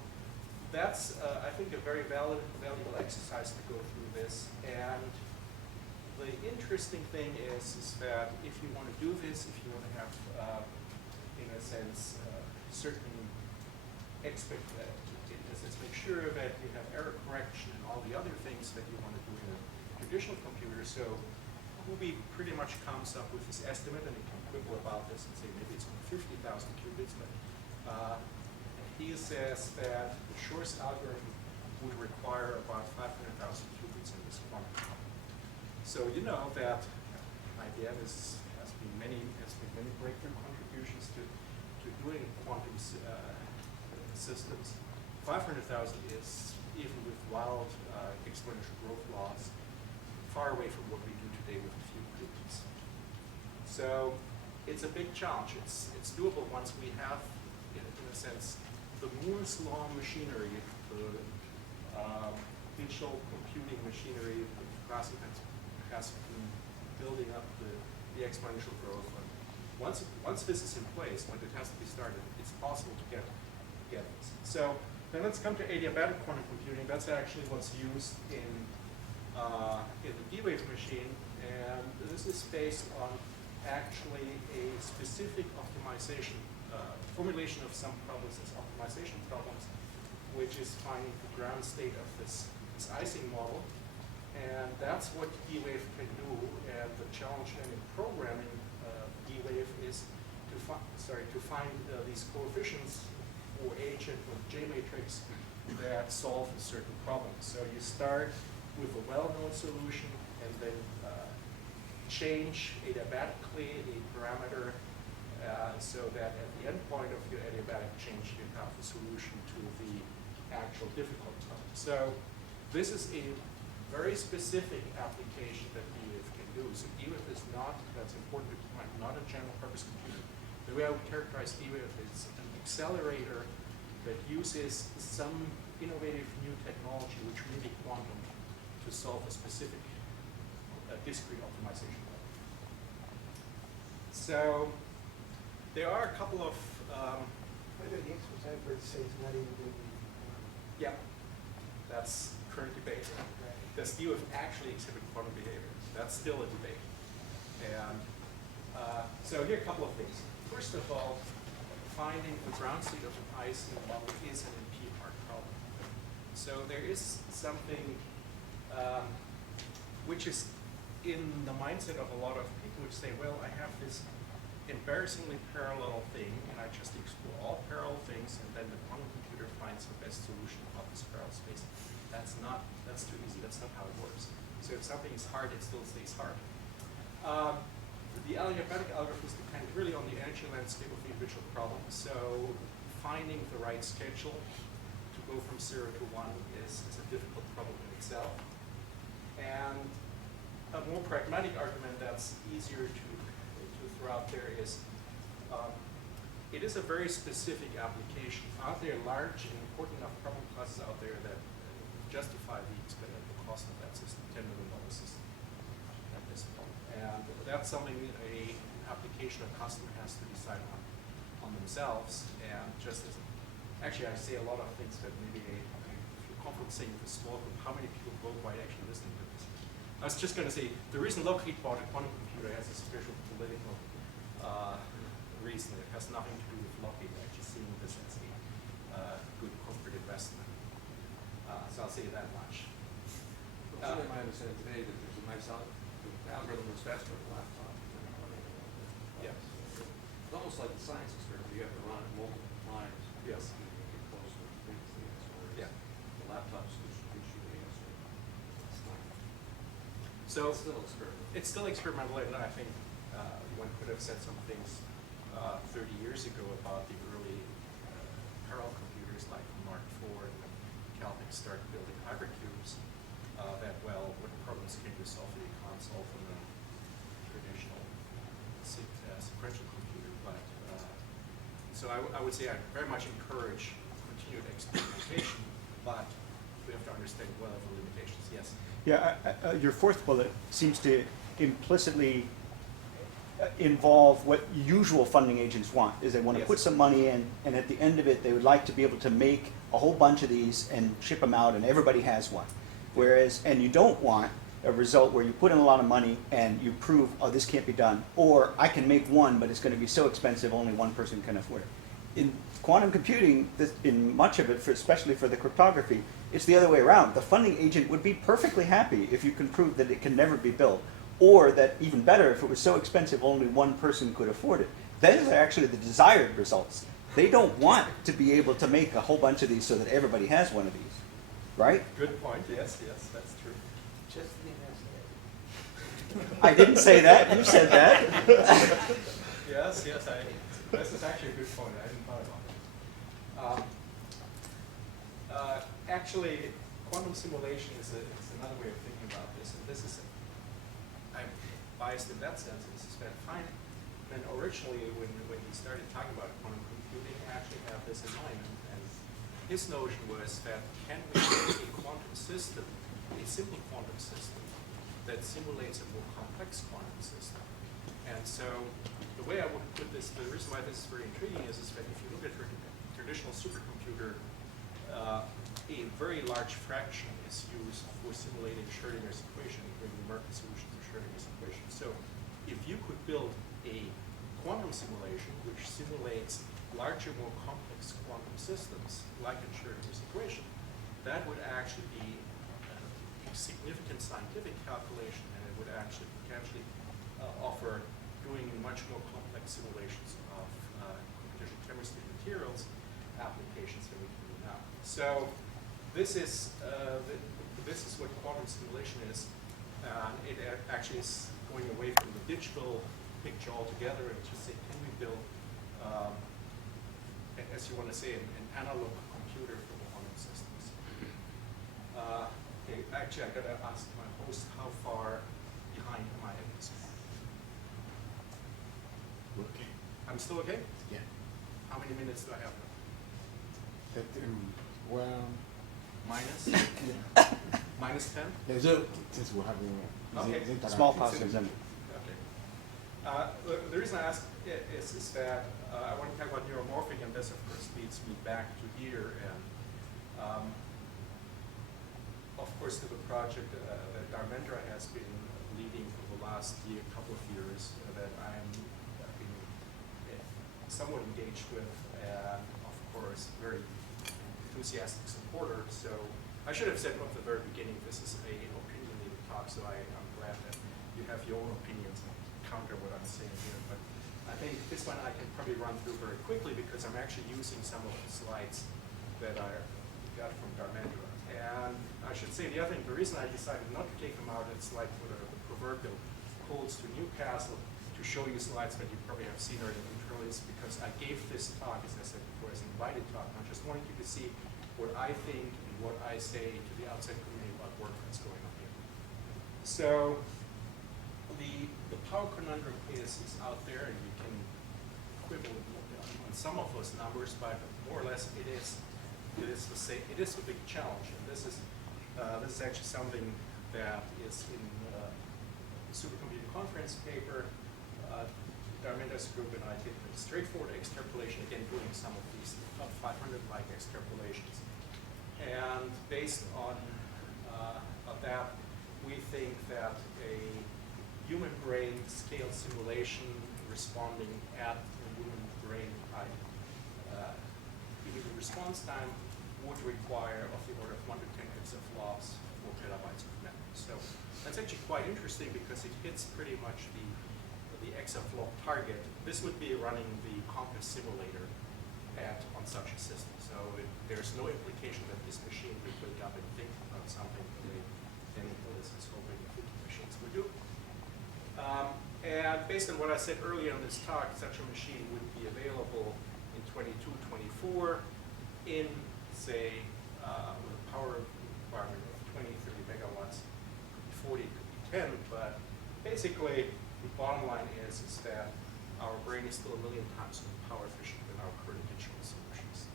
that's, I think, a very valuable exercise to go through this. And the interesting thing is that if you want to do this, if you want to have, in a sense, certain make sure that you have error correction and all the other things that you want to do in a traditional computer. So Hubi pretty much comes up with this estimate, and you can quibble about this and say maybe it's only 50,000 qubits, but he says that the Shor's algorithm would require about 500,000 qubits in this quantum. So you know that IBM has made many breakthrough contributions to doing quantum systems. 500,000 is, even with wild exponential growth laws, far away from what we do today with a few qubits. So it's a big challenge. It's doable once we have, in a sense, the Moore's Law machinery, the digital computing machinery, the classic has been building up the exponential growth. And once this is in place, when it has to be started, it's possible to get this. So then let's come to adiabatic quantum computing. That's actually what's used in the D-Wave machine, and this is based on actually a specific optimization, formulation of some problems as optimization problems, which is finding the ground state of this icing model. And that's what D-Wave can do. And the challenge then in programming D-Wave is to find these coefficients for H and for J matrix that solve a certain problem. So you start with a well-known solution and then change adiabatically a parameter so that at the end point of your adiabatic change you have the solution to the actual difficult problem. So this is a very specific application that D-Wave can do. So D-Wave is not, that's important to point, not a general purpose computer. The way I would characterize D-Wave is an accelerator that uses some innovative new technology, which may be quantum, to solve a specific discrete optimization problem. So there are a couple of What are the experts I've heard say it's not even doing yeah, that's current debate. Does D-Wave actually exhibit quantum behavior? That's still a debate. And so here are a couple of things. First of all, finding the ground state of an icing model is an NP-hard problem. So there is something which is in the mindset of a lot of people which say, well, I have this embarrassingly parallel thing, and I just explore all parallel things, and then the quantum computer finds the best solution of this parallel space. That's too easy. That's not how it works. So if something is hard, it still stays hard. The algebraic algorithms depend really on the energy landscape of the individual problem. So finding the right schedule to go from 0 to 1 is a difficult problem in itself. And a more pragmatic argument that's easier to throw out there is it is a very specific application. Are there large and important enough problem classes out there that justify the cost of that system, $10 million system at this point? And that's something an application a customer has to decide on themselves. And just as, actually I say a lot of things that maybe I feel comfortable saying with a small group, how many people worldwide actually listening to this? I was just going to say, the reason Lockheed bought a quantum computer has a special political reason. It has nothing to do with Lockheed actually seeing this as a good corporate investment. So I'll say that much. Well, certainly my understanding today that there's a nice the algorithm is faster than a laptop. Yeah. It's almost like the science experiment. You have to run it multiple times. Yes. You get close to the answer. Whereas Yeah. the laptop solution gives you the answer. It's not. So It's still experimental. it's still experimental, and I think one could have said some things 30 years ago about the early parallel computers like Mark IV and when Caltech started building hypercubes. That, well, what problems can you solve that you can't solve from a traditional sequential computer? But so I would say I very much encourage continued experimentation, but we have to understand what are the limitations. Yes. Yeah, your fourth bullet seems to implicitly involve what usual funding agents want, is they want to Yes. put some money in, and at the end of it, they would like to be able to make a whole bunch of these and ship them out, and everybody has one. Whereas, and you don't want a result where you put in a lot of money and you prove, oh, this can't be done, or I can make one, but it's going to be so expensive, only one person can afford it. In quantum computing, in much of it, especially for the cryptography, it's the other way around. The funding agent would be perfectly happy if you can prove that it can never be built, or that, even better, if it was so expensive only one person could afford it. Those are actually the desired results. They don't want to be able to make a whole bunch of these so that everybody has one of these, right? Good point. Yes, that's true. Just the NSA. I didn't say that, you said that. Yes, this is actually a good point. I hadn't thought about it. Actually, quantum simulation is another way of thinking about this, and this is, I'm biased in that sense. This is Van Fine. And originally, when he started talking about quantum computing, he actually had this in mind. And his notion was that can we make a quantum system, a simple quantum system, that simulates a more complex quantum system? And so the way I would put this, the reason why this is very intriguing is that if you look at a traditional supercomputer, a very large fraction is used for simulating Schrödinger's equation, including numerical solutions of Schrödinger's equation. So if you could build a quantum simulation which simulates larger, more complex quantum systems, like in Schrödinger's equation, that would actually be a significant scientific calculation, and it would actually potentially offer doing much more complex simulations of computational chemistry materials applications than we can do now. So this is what quantum simulation is. It actually is going away from the digital picture altogether and just say, can we build, as you want to say, an analog computer for quantum systems? Okay, actually, I got to ask my host, how far behind am I in this? Okay. I'm still okay? Yeah. How many minutes do I have now? Well, Minus? Minus 10? yeah, so since we're having Okay. Small positives. Okay. The reason I ask is that I want to talk about neuromorphic, and this, of course, leads me back to here, and of course, to the project that Dharmendra has been leading for the last couple of years that I've been somewhat engaged with, and of course, very enthusiastic supporter. So I should have said from the very beginning, this is a opinionated talk, so I'm glad that you have your own opinions and counter what I'm saying here. But I think this one I can probably run through very quickly because I'm actually using some of the slides that I got from Darmendra. And I should say the other thing, the reason I decided not to take them out, it's like for the proverbial colds to Newcastle, to show you slides that you probably have seen already internally, is because I gave this talk, as I said before, as an invited talk. I just wanted you to see what I think and what I say to the outside community about work that's going on here. So the power conundrum is out there, and you can quibble on some of those numbers, but more or less it is the same. It is a big challenge, and this is actually something that is in the supercomputing conference paper. Darmendra's group and I did a straightforward extrapolation, again doing some of these top 500-like extrapolations. And based on that, we think that a human brain scale simulation responding at the human brain type, the response time would require of the order of 1 to 10 exaflops, 4 petabytes of memory. So that's actually quite interesting because it hits pretty much the exaflop target. This would be running the Compass simulator on such a system. So there's no implication that this machine would wake up and think about something the way any is hoping thinking machines would do. And based on what I said earlier in this talk, such a machine would be available in 22, 24 in, say, with a power requirement of 20, 30 megawatts, could be 40, could be 10, but basically the bottom line is that our brain is still 1 million times more power efficient than our current digital solutions.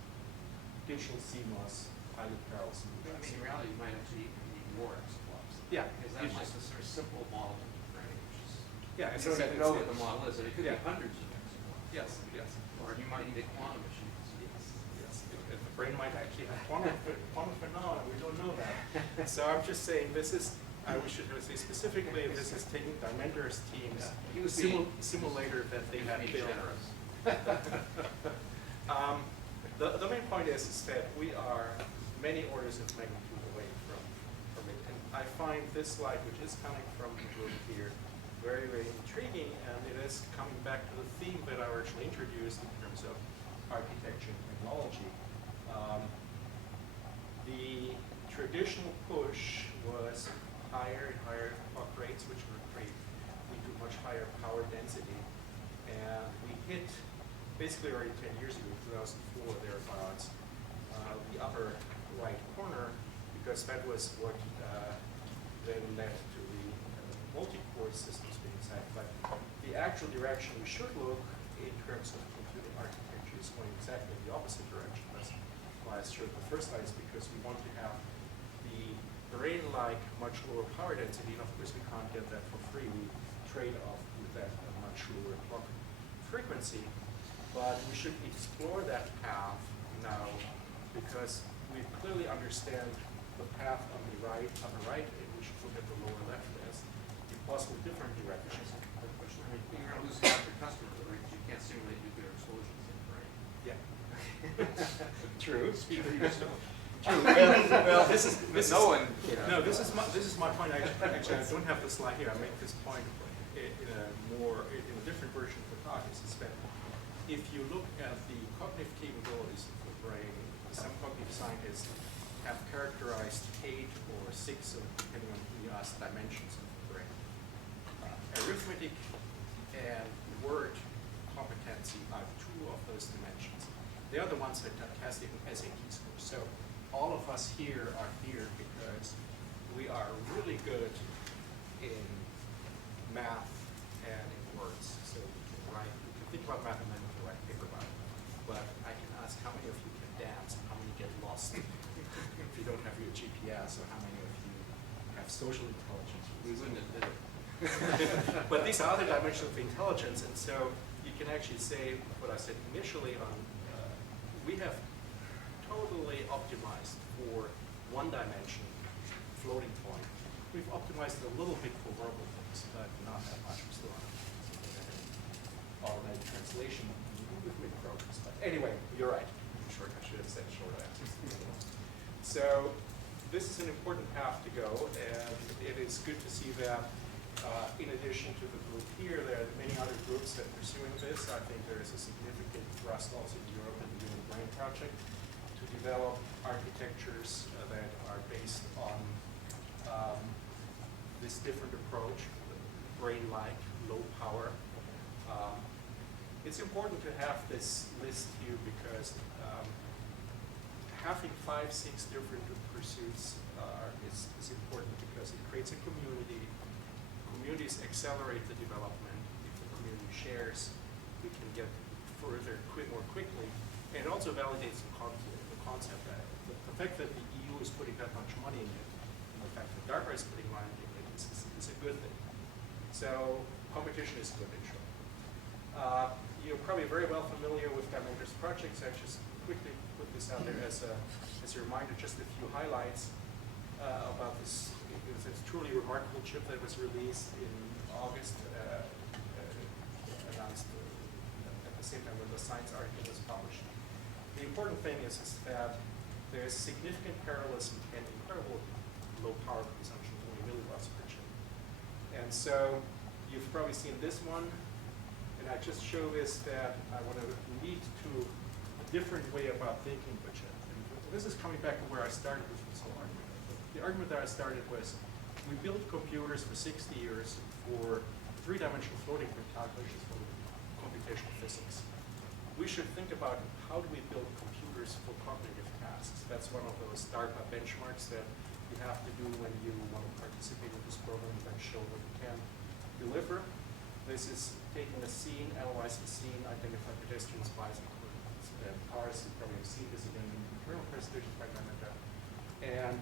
Digital CMOS, highly parallel solutions. I mean, in reality, you might actually even need more exaflops. Yeah. Because that's just a sort of simple model, right? Which is, Yeah, I so don't even know what the model is, and it could yeah. be hundreds of exaflops. Yes, yes. Or you might need a quantum machine. Yes, the brain might actually have quantum phenomena, we don't know that. So I'm just saying this is, we should say specifically, this is taking Darmendra's team's simulator that they had built. The main point is that we are many orders of magnitude away from it. And I find this slide, which is coming from the group here, very, very intriguing, and it is coming back to the theme that I originally introduced in terms of architecture and technology. The traditional push was higher and higher clock rates, which would lead to much higher power density. And we hit, basically already 10 years ago, 2004, thereabouts, the upper right corner, because that was what then led to the multi-core systems being said. But the actual direction we should look in terms of computing architecture is going exactly the opposite direction. That's why I showed the first slide, is because we want to have the brain-like much lower power density, and of course we can't get that for free. We trade off with that a much lower clock frequency. But we should explore that path now, because we clearly understand the path on the right, and we should look at the lower left as the possible different directions. You're going to lose half your customers, right? Because you can't simulate nuclear explosions in the brain. Yeah. True. Speak for yourself. True. Well, this is no one. No, this is my point. Actually, I don't have the slide here. I make this point in a different version of the talk. Is that if you look at the cognitive capabilities of the brain, some cognitive scientists have characterized 8 or 6, depending on who you ask, dimensions of the brain. Arithmetic and word competency are 2 of those dimensions. They are the ones that test the SAT score. So all of us here are here because we are really good in math and in words. So we can think about math and then we can write a paper about it. But I can ask how many of you can dance and how many get lost if you don't have your GPS, or how many of you have social intelligence. We wouldn't admit it. But these are other dimensions of intelligence, and so you can actually say what I said initially on, we have totally optimized for 1 dimension floating point. We've optimized it a little bit for verbal things, but not that much. We're still on automated translation. We've made progress. But anyway, you're right. I should have said short answers. So this is an important path to go, and it is good to see that in addition to the group here, there are many other groups that are pursuing this. I think there is a significant thrust also in Europe in the Human Brain Project to develop architectures that are based on this different approach, brain-like, low power. It's important to have this list here because having 5, 6 different pursuits is important because it creates a community. Communities accelerate the development. If the community shares, we can get further more quickly, and it also validates the concept that the fact that the EU is putting that much money in it, and the fact that DARPA is putting money in it is a good thing. So competition is good in short. You're probably very well familiar with Dimentor's projects. I just quickly put this out there as a reminder, just a few highlights about this. It's a truly remarkable chip that was released in August, announced at the same time when the Science article was published. The important thing is that there's significant parallelism and incredible low power consumption, only milliwatts per chip. And so you've probably seen this one. And I just show this that I want to lead to a different way about thinking the chip. And this is coming back to where I started with this whole argument. The argument that I started was we built computers for 60 years for 3-dimensional floating point calculations for computational physics. We should think about how do we build computers for cognitive tasks. That's one of those DARPA benchmarks that you have to do when you want to participate in this program and show what you can deliver. This is taking a scene, analyze the scene, identify pedestrians, bicycles, cars. You probably have seen this again in internal presentations by Dimentor. And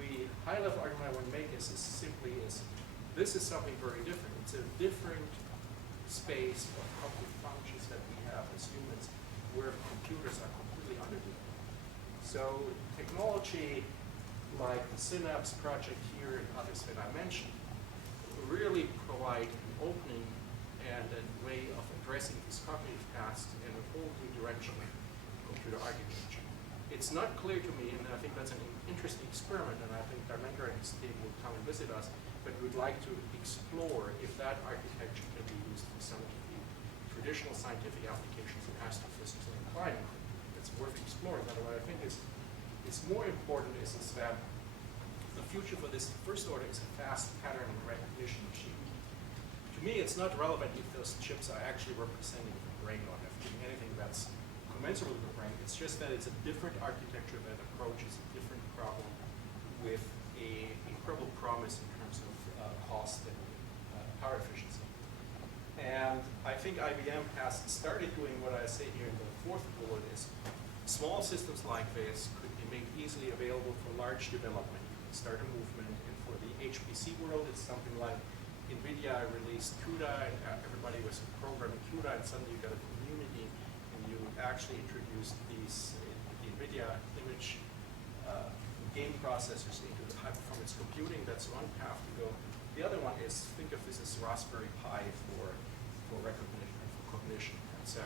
the high-level argument I want to make is simply this is something very different. It's a different space of cognitive functions that we have as humans, where computers are completely underdeveloped. So technology like the Synapse project here and others that I mentioned really provide an opening and a way of addressing these cognitive tasks in a whole new direction of computer architecture. It's not clear to me, and I think that's an interesting experiment, and I think Dimentor and his team will come and visit us, but we'd like to explore if that architecture can be used for some of the traditional scientific applications in astrophysics and climate. It's worth exploring. But what I think is more important is that the future for this first order is a fast pattern recognition machine. To me, it's not relevant if those chips are actually representing the brain or have given anything that's commensurate with the brain. It's just that it's a different architecture that approaches a different problem with an incredible promise in terms of cost and power efficiency. And I think IBM has started doing what I say here in the fourth bullet is small systems like this could be made easily available for large development. Start a movement, and for the HPC world, it's something like NVIDIA released CUDA, and everybody was programming CUDA, and suddenly you got a community, and you actually introduced these the NVIDIA image game processors into the high-performance computing. That's one path to go. The other one is think of this as Raspberry Pi for recognition and for cognition. And so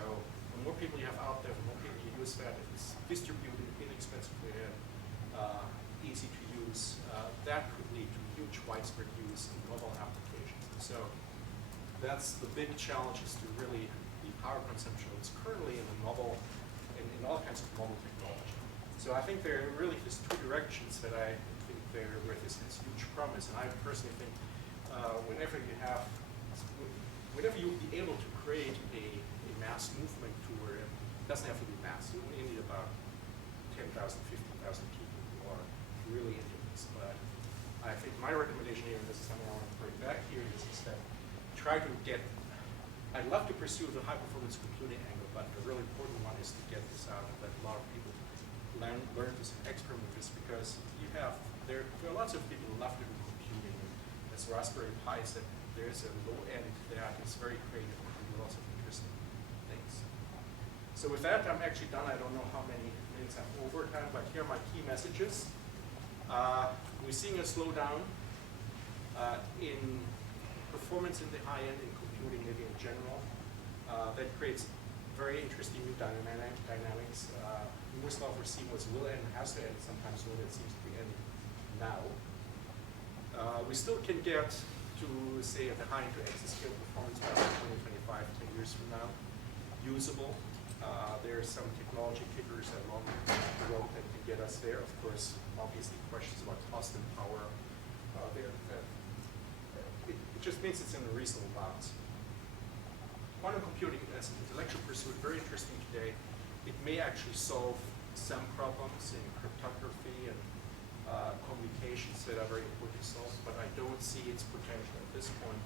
the more people you have out there, the more people you use that, it's distributed inexpensively and easy to use, that could lead to huge widespread use in mobile applications. And so that's the big challenge, is to really the power consumption that's currently in the mobile, in all kinds of mobile technology. So I think there are really these two directions that I think where this has huge promise. And I personally think whenever you would be able to create a mass movement to where it doesn't have to be mass, you only need about 10,000, 15,000 people who are really into this. But I think my recommendation here, and this is something I want to bring back here, is that try to get, I'd love to pursue the high performance computing angle, but the really important one is to get this out and let a lot of people learn this, experiment with this, because there are lots of people who love to do computing. As Raspberry Pi said, there's a low end that is very creative and can do lots of interesting things. So with that, I'm actually done. I don't know how many minutes I'm over time, but here are my key messages. We're seeing a slowdown in performance in the high end in computing, maybe in general. That creates very interesting new dynamics. Moore's law for CMOS will end, has to end, sometimes will, it seems to be ending now. We still can get to, say, at the high into exascale performance by 2025, 10 years from now, usable. There are some technology kickers along the road that can get us there. Of course, obviously questions about cost and power there. It just means it's in a reasonable bounds. Quantum computing as an intellectual pursuit, very interesting today. It may actually solve some problems in cryptography and communications that are very important to solve, but I don't see its potential at this point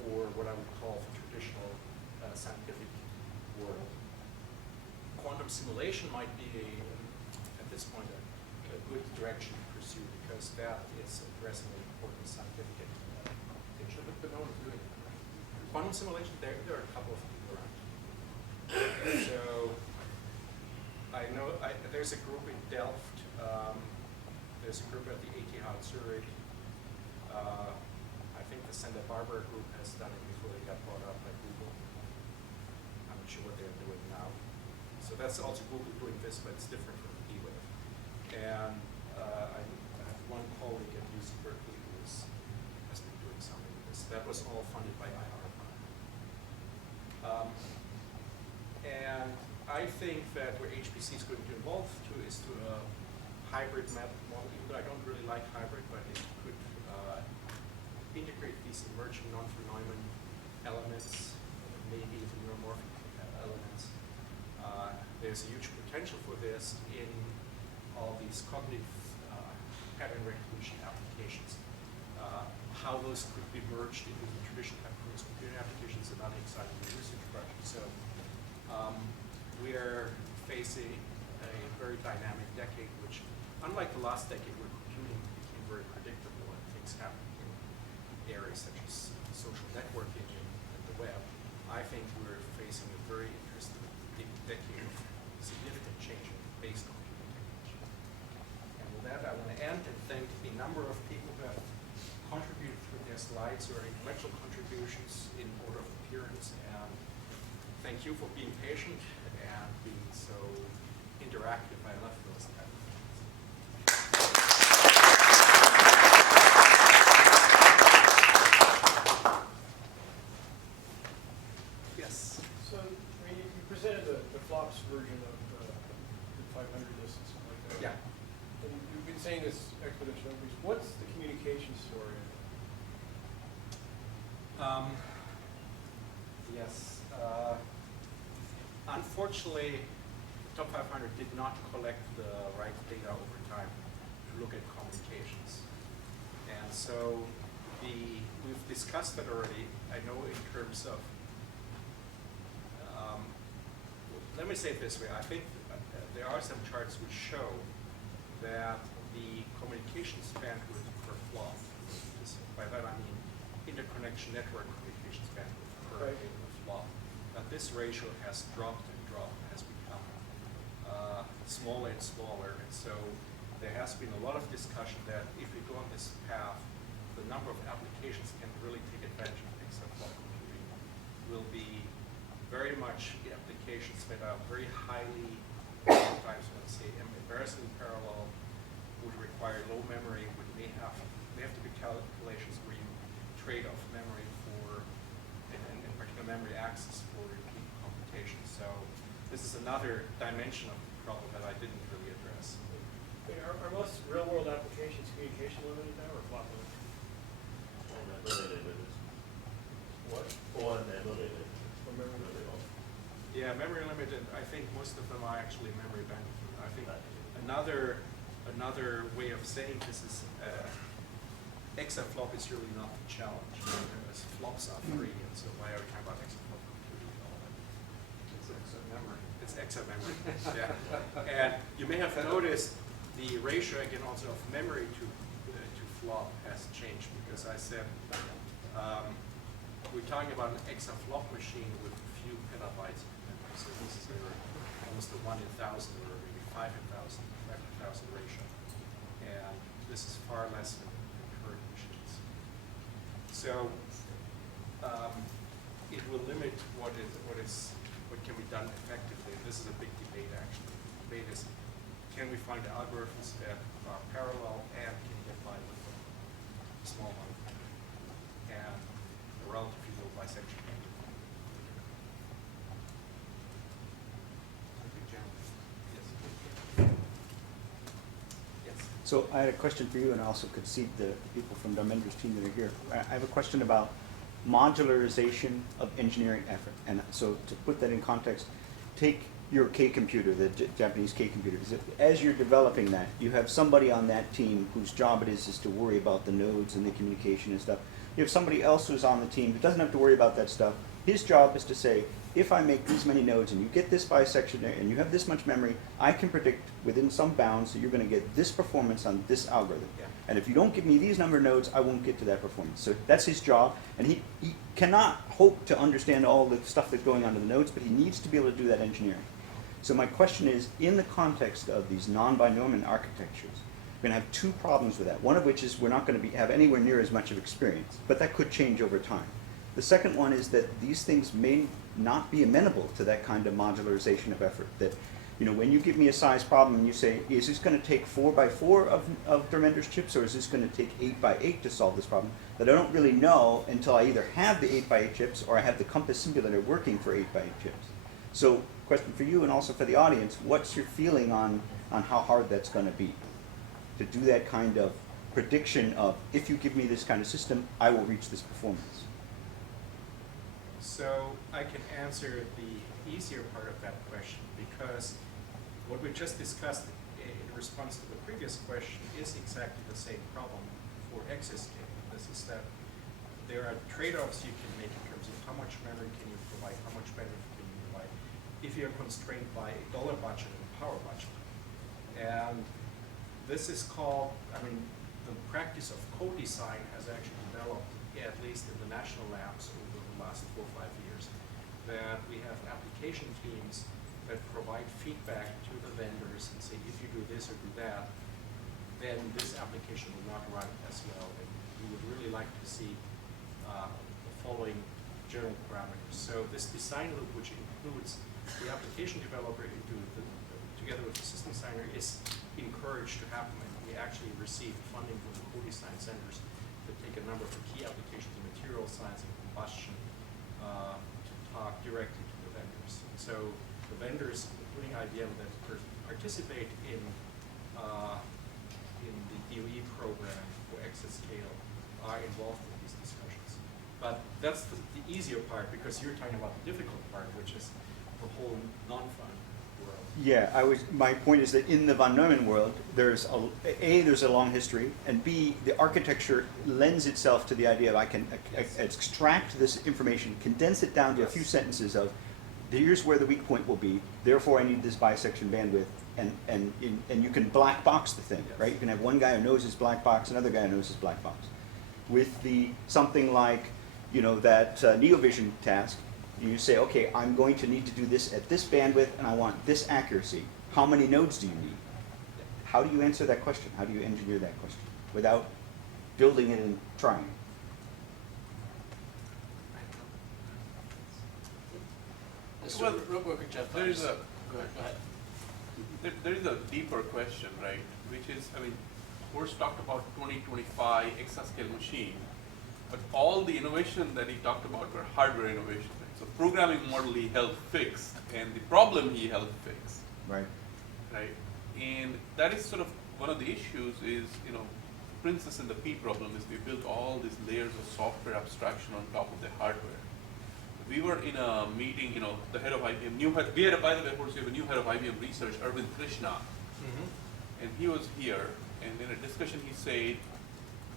for what I would call the traditional scientific world. Quantum simulation might be, at this point, a good direction to pursue because that is addressing an important scientific issue, but no one's doing it. Quantum simulation, there are a couple of people around. So I know there's a group in Delft. There's a group at the ETH Zurich. I think the Santa Barbara group has done it before they got bought up by Google. I'm not sure what they're doing now. So that's also Google doing this, but it's different from D-Wave. And I have one colleague at UC Berkeley who has been doing something with this. That was all funded by IR. And I think that where HPC is going to evolve to is to a hybrid model, even though I don't really like hybrid, but it could integrate these emerging non-von Neumann elements, maybe even neuromorphic elements. There's a huge potential for this in all these cognitive pattern recognition applications. How those could be merged into the traditional high-performance computing applications is another exciting research project. So we are facing a very dynamic decade, which, unlike the last decade where computing became very predictable and things happened in areas such as social networking and the web, I think we're facing a very interesting decade of significant change based on computing technology. And with that, I want to end and thank the number of people who have contributed through their slides or intellectual contributions in order of appearance. And thank you for being patient and being so interactive. I love those type of things. Yes. So, I mean, you presented the flops version of the 500 disk and something like that. Yeah. And you've been saying this exponential increase. What's the communication story? Yes. Unfortunately, the top 500 did not collect the right data over time to look at communications. And so we've discussed that already. I know in terms of, let me say it this way. I think there are some charts which show that the communications bandwidth per flop, by that I mean interconnection network communications bandwidth per flop, that this ratio has dropped and dropped, has become smaller and smaller. And so there has been a lot of discussion that if we go on this path, the number of applications can really take advantage of exaflop computing will be very much applications that are very highly, sometimes let's say embarrassingly parallel, would require low memory, may have to be calculations where you trade off memory for, and particular memory access for repeat computation. So this is another dimension of the problem that I didn't really address. Are most real-world applications communication limited now or flop limited? What? Or memory limited. Or memory limited? Yeah, memory limited. I think most of them are actually memory bandwidth. I think another way of saying this is exaflop is really not the challenge. As flops are free, and so why are we talking about exaflop computing and all that? It's exa memory. It's exa memory. Yeah. And you may have noticed the ratio again also of memory to flop has changed because I said we're talking about an exaflop machine with a few petabytes of memory. So this is almost a 1 in 1,000 or maybe 5 in 1,000 ratio. And this is far less than current machines. So it will limit what can be done effectively. This is a big debate actually. debate is, can we find algorithms that are parallel and can get by with a small amount of memory and a relatively low bisection bandwidth? Yes. Yes. So I had a question for you, and I also could see the people from Dharmendra's team that are here. I have a question about modularization of engineering effort. And so to put that in context, take your K computer, the Japanese K computer. As you're developing that, you have somebody on that team whose job it is to worry about the nodes and the communication and stuff. You have somebody else who's on the team who doesn't have to worry about that stuff. His job is to say, if I make these many nodes and you get this bisection there and you have this much memory, I can predict within some bounds that you're going to get this performance on this algorithm. Yeah. And if you don't give me these number of nodes, I won't get to that performance. So that's his job, and he cannot hope to understand all the stuff that's going on in the nodes, but he needs to be able to do that engineering. So my question is, in the context of these non-binomial architectures, we're going to have two problems with that. One of which is we're not going to have anywhere near as much of experience, but that could change over time. The second one is that these things may not be amenable to that kind of modularization of effort. That, when you give me a size problem and you say, is this going to take 4 by 4 of Dharmendra's chips, or is this going to take 8 by 8 to solve this problem? That I don't really know until I either have the 8 by 8 chips or I have the Compass simulator working for 8 by 8 chips. So, question for you and also for the audience, what's your feeling on how hard that's going to be? To do that kind of prediction of, if you give me this kind of system, I will reach this performance. So I can answer the easier part of that question, because what we just discussed in response to the previous question is exactly the same problem for exascale. This is that there are trade-offs you can make in terms of how much memory can you provide, how much bandwidth can you provide, if you're constrained by a dollar budget and a power budget. And this is called, the practice of co-design has actually developed, at least in the national labs over the last 4 or 5 years, that we have application teams that provide feedback to the vendors and say, if you do this or do that, then this application will not run as well. And we would really like to see the following general parameters. So this design loop, which includes the application developer together with the system designer, is encouraged to happen. And we actually receive funding from the co-design centers to take a number of key applications in material science and combustion to talk directly to the vendors. So the vendors, including IBM, that participate in the DOE program for exascale are involved in these discussions. But that's the easier part, because you're talking about the difficult part, which is the whole non-fun world. Yeah, my point is that in the von Neumann world, there's there's a long history, and B, the architecture lends itself to the idea of I can extract this information, condense it down to a few sentences of, here's where the weak point will be, therefore I need this bisection bandwidth, and you can black box the thing, right? You can have one guy who knows his black box, another guy who knows his black box. With something like, that NeoVision task, you say, okay, I'm going to need to do this at this bandwidth, and I want this accuracy. How many nodes do you need? How do you answer that question? How do you engineer that question without building it and trying? Well, real quick, Jeff. Go ahead. There is a deeper question, right? Which is, Horst talked about 2025 exascale machine, but all the innovation that he talked about were hardware innovation. Right? So programming model he helped fix, and the problem he helped fix. Right. Right. And that is sort of one of the issues is, Princess and the Pea problem is we built all these layers of software abstraction on top of the hardware. We were in a meeting, the head of IBM, we had, by the way, we have a new head of IBM research, Arvind Krishna, and he was here, and in a discussion he said,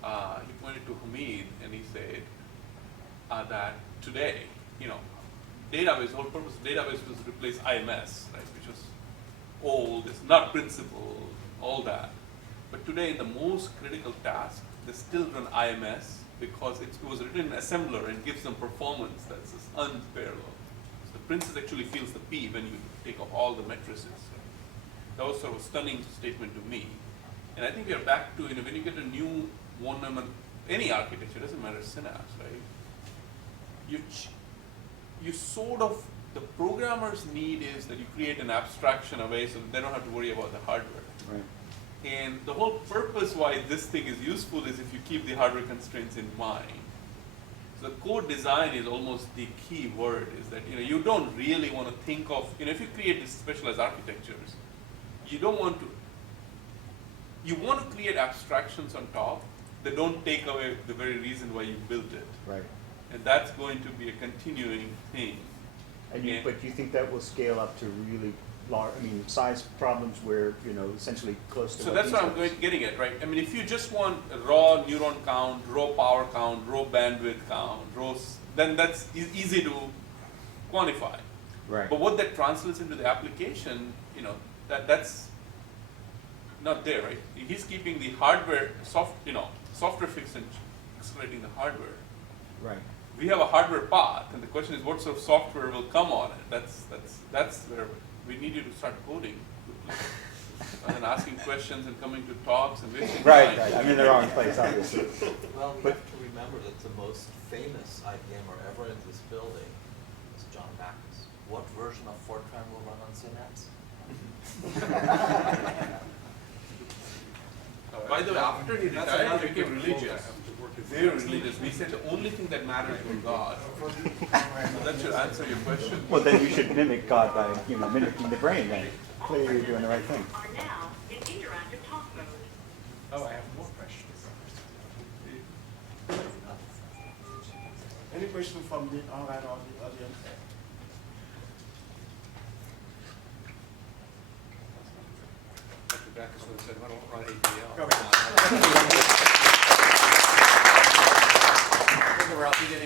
he pointed to Hamid, and he said that today, database, whole purpose of database was to replace IMS, right, which was old, it's not principled, all that. But today, in the most critical task, they still run IMS because it was written in assembler and gives them performance that's just unparalleled. So the Princess actually feels the P when you take off all the matrices. That was sort of a stunning statement to me. And I think we are back to, when you get a new one, any architecture, doesn't matter, Synapse, right? You sort of the programmer's need is that you create an abstraction away so that they don't have to worry about the hardware. Right. And the whole purpose why this thing is useful is if you keep the hardware constraints in mind. So the code design is almost the key word, is that you don't really want to think of, if you create these specialized architectures, you don't want to, you want to create abstractions on top that don't take away the very reason why you built it. Right. And that's going to be a continuing thing. And but you think that will scale up to really large, size problems where, essentially close to. So that's what I'm getting at, right? I mean, if you just want a raw neuron count, raw power count, raw bandwidth count, then that's easy to quantify. Right. But what that translates into the application, that's not there, right? He's keeping the hardware software fixed and accelerating the hardware. Right. We have a hardware path, and the question is what sort of software will come on it. That's where we need you to start coding, rather than asking questions and coming to talks and wasting Right, time. right. I'm in the wrong place, obviously. Well, we But- have to remember that the most famous IBMer ever in this building is John Backus. What version of Fortran will run on Synapse? By the way, after he retired, he became religious. Very religious. We said the only thing that matters was God. So that should answer your question. Well, then you should mimic God by, mimicking the brain, then. Clearly you're doing the right thing. Are now in interactive talk mode. Oh, I have more questions. Any question from the online audience? Dr. Backus would have said, I don't run APL. Go ahead. We're out to get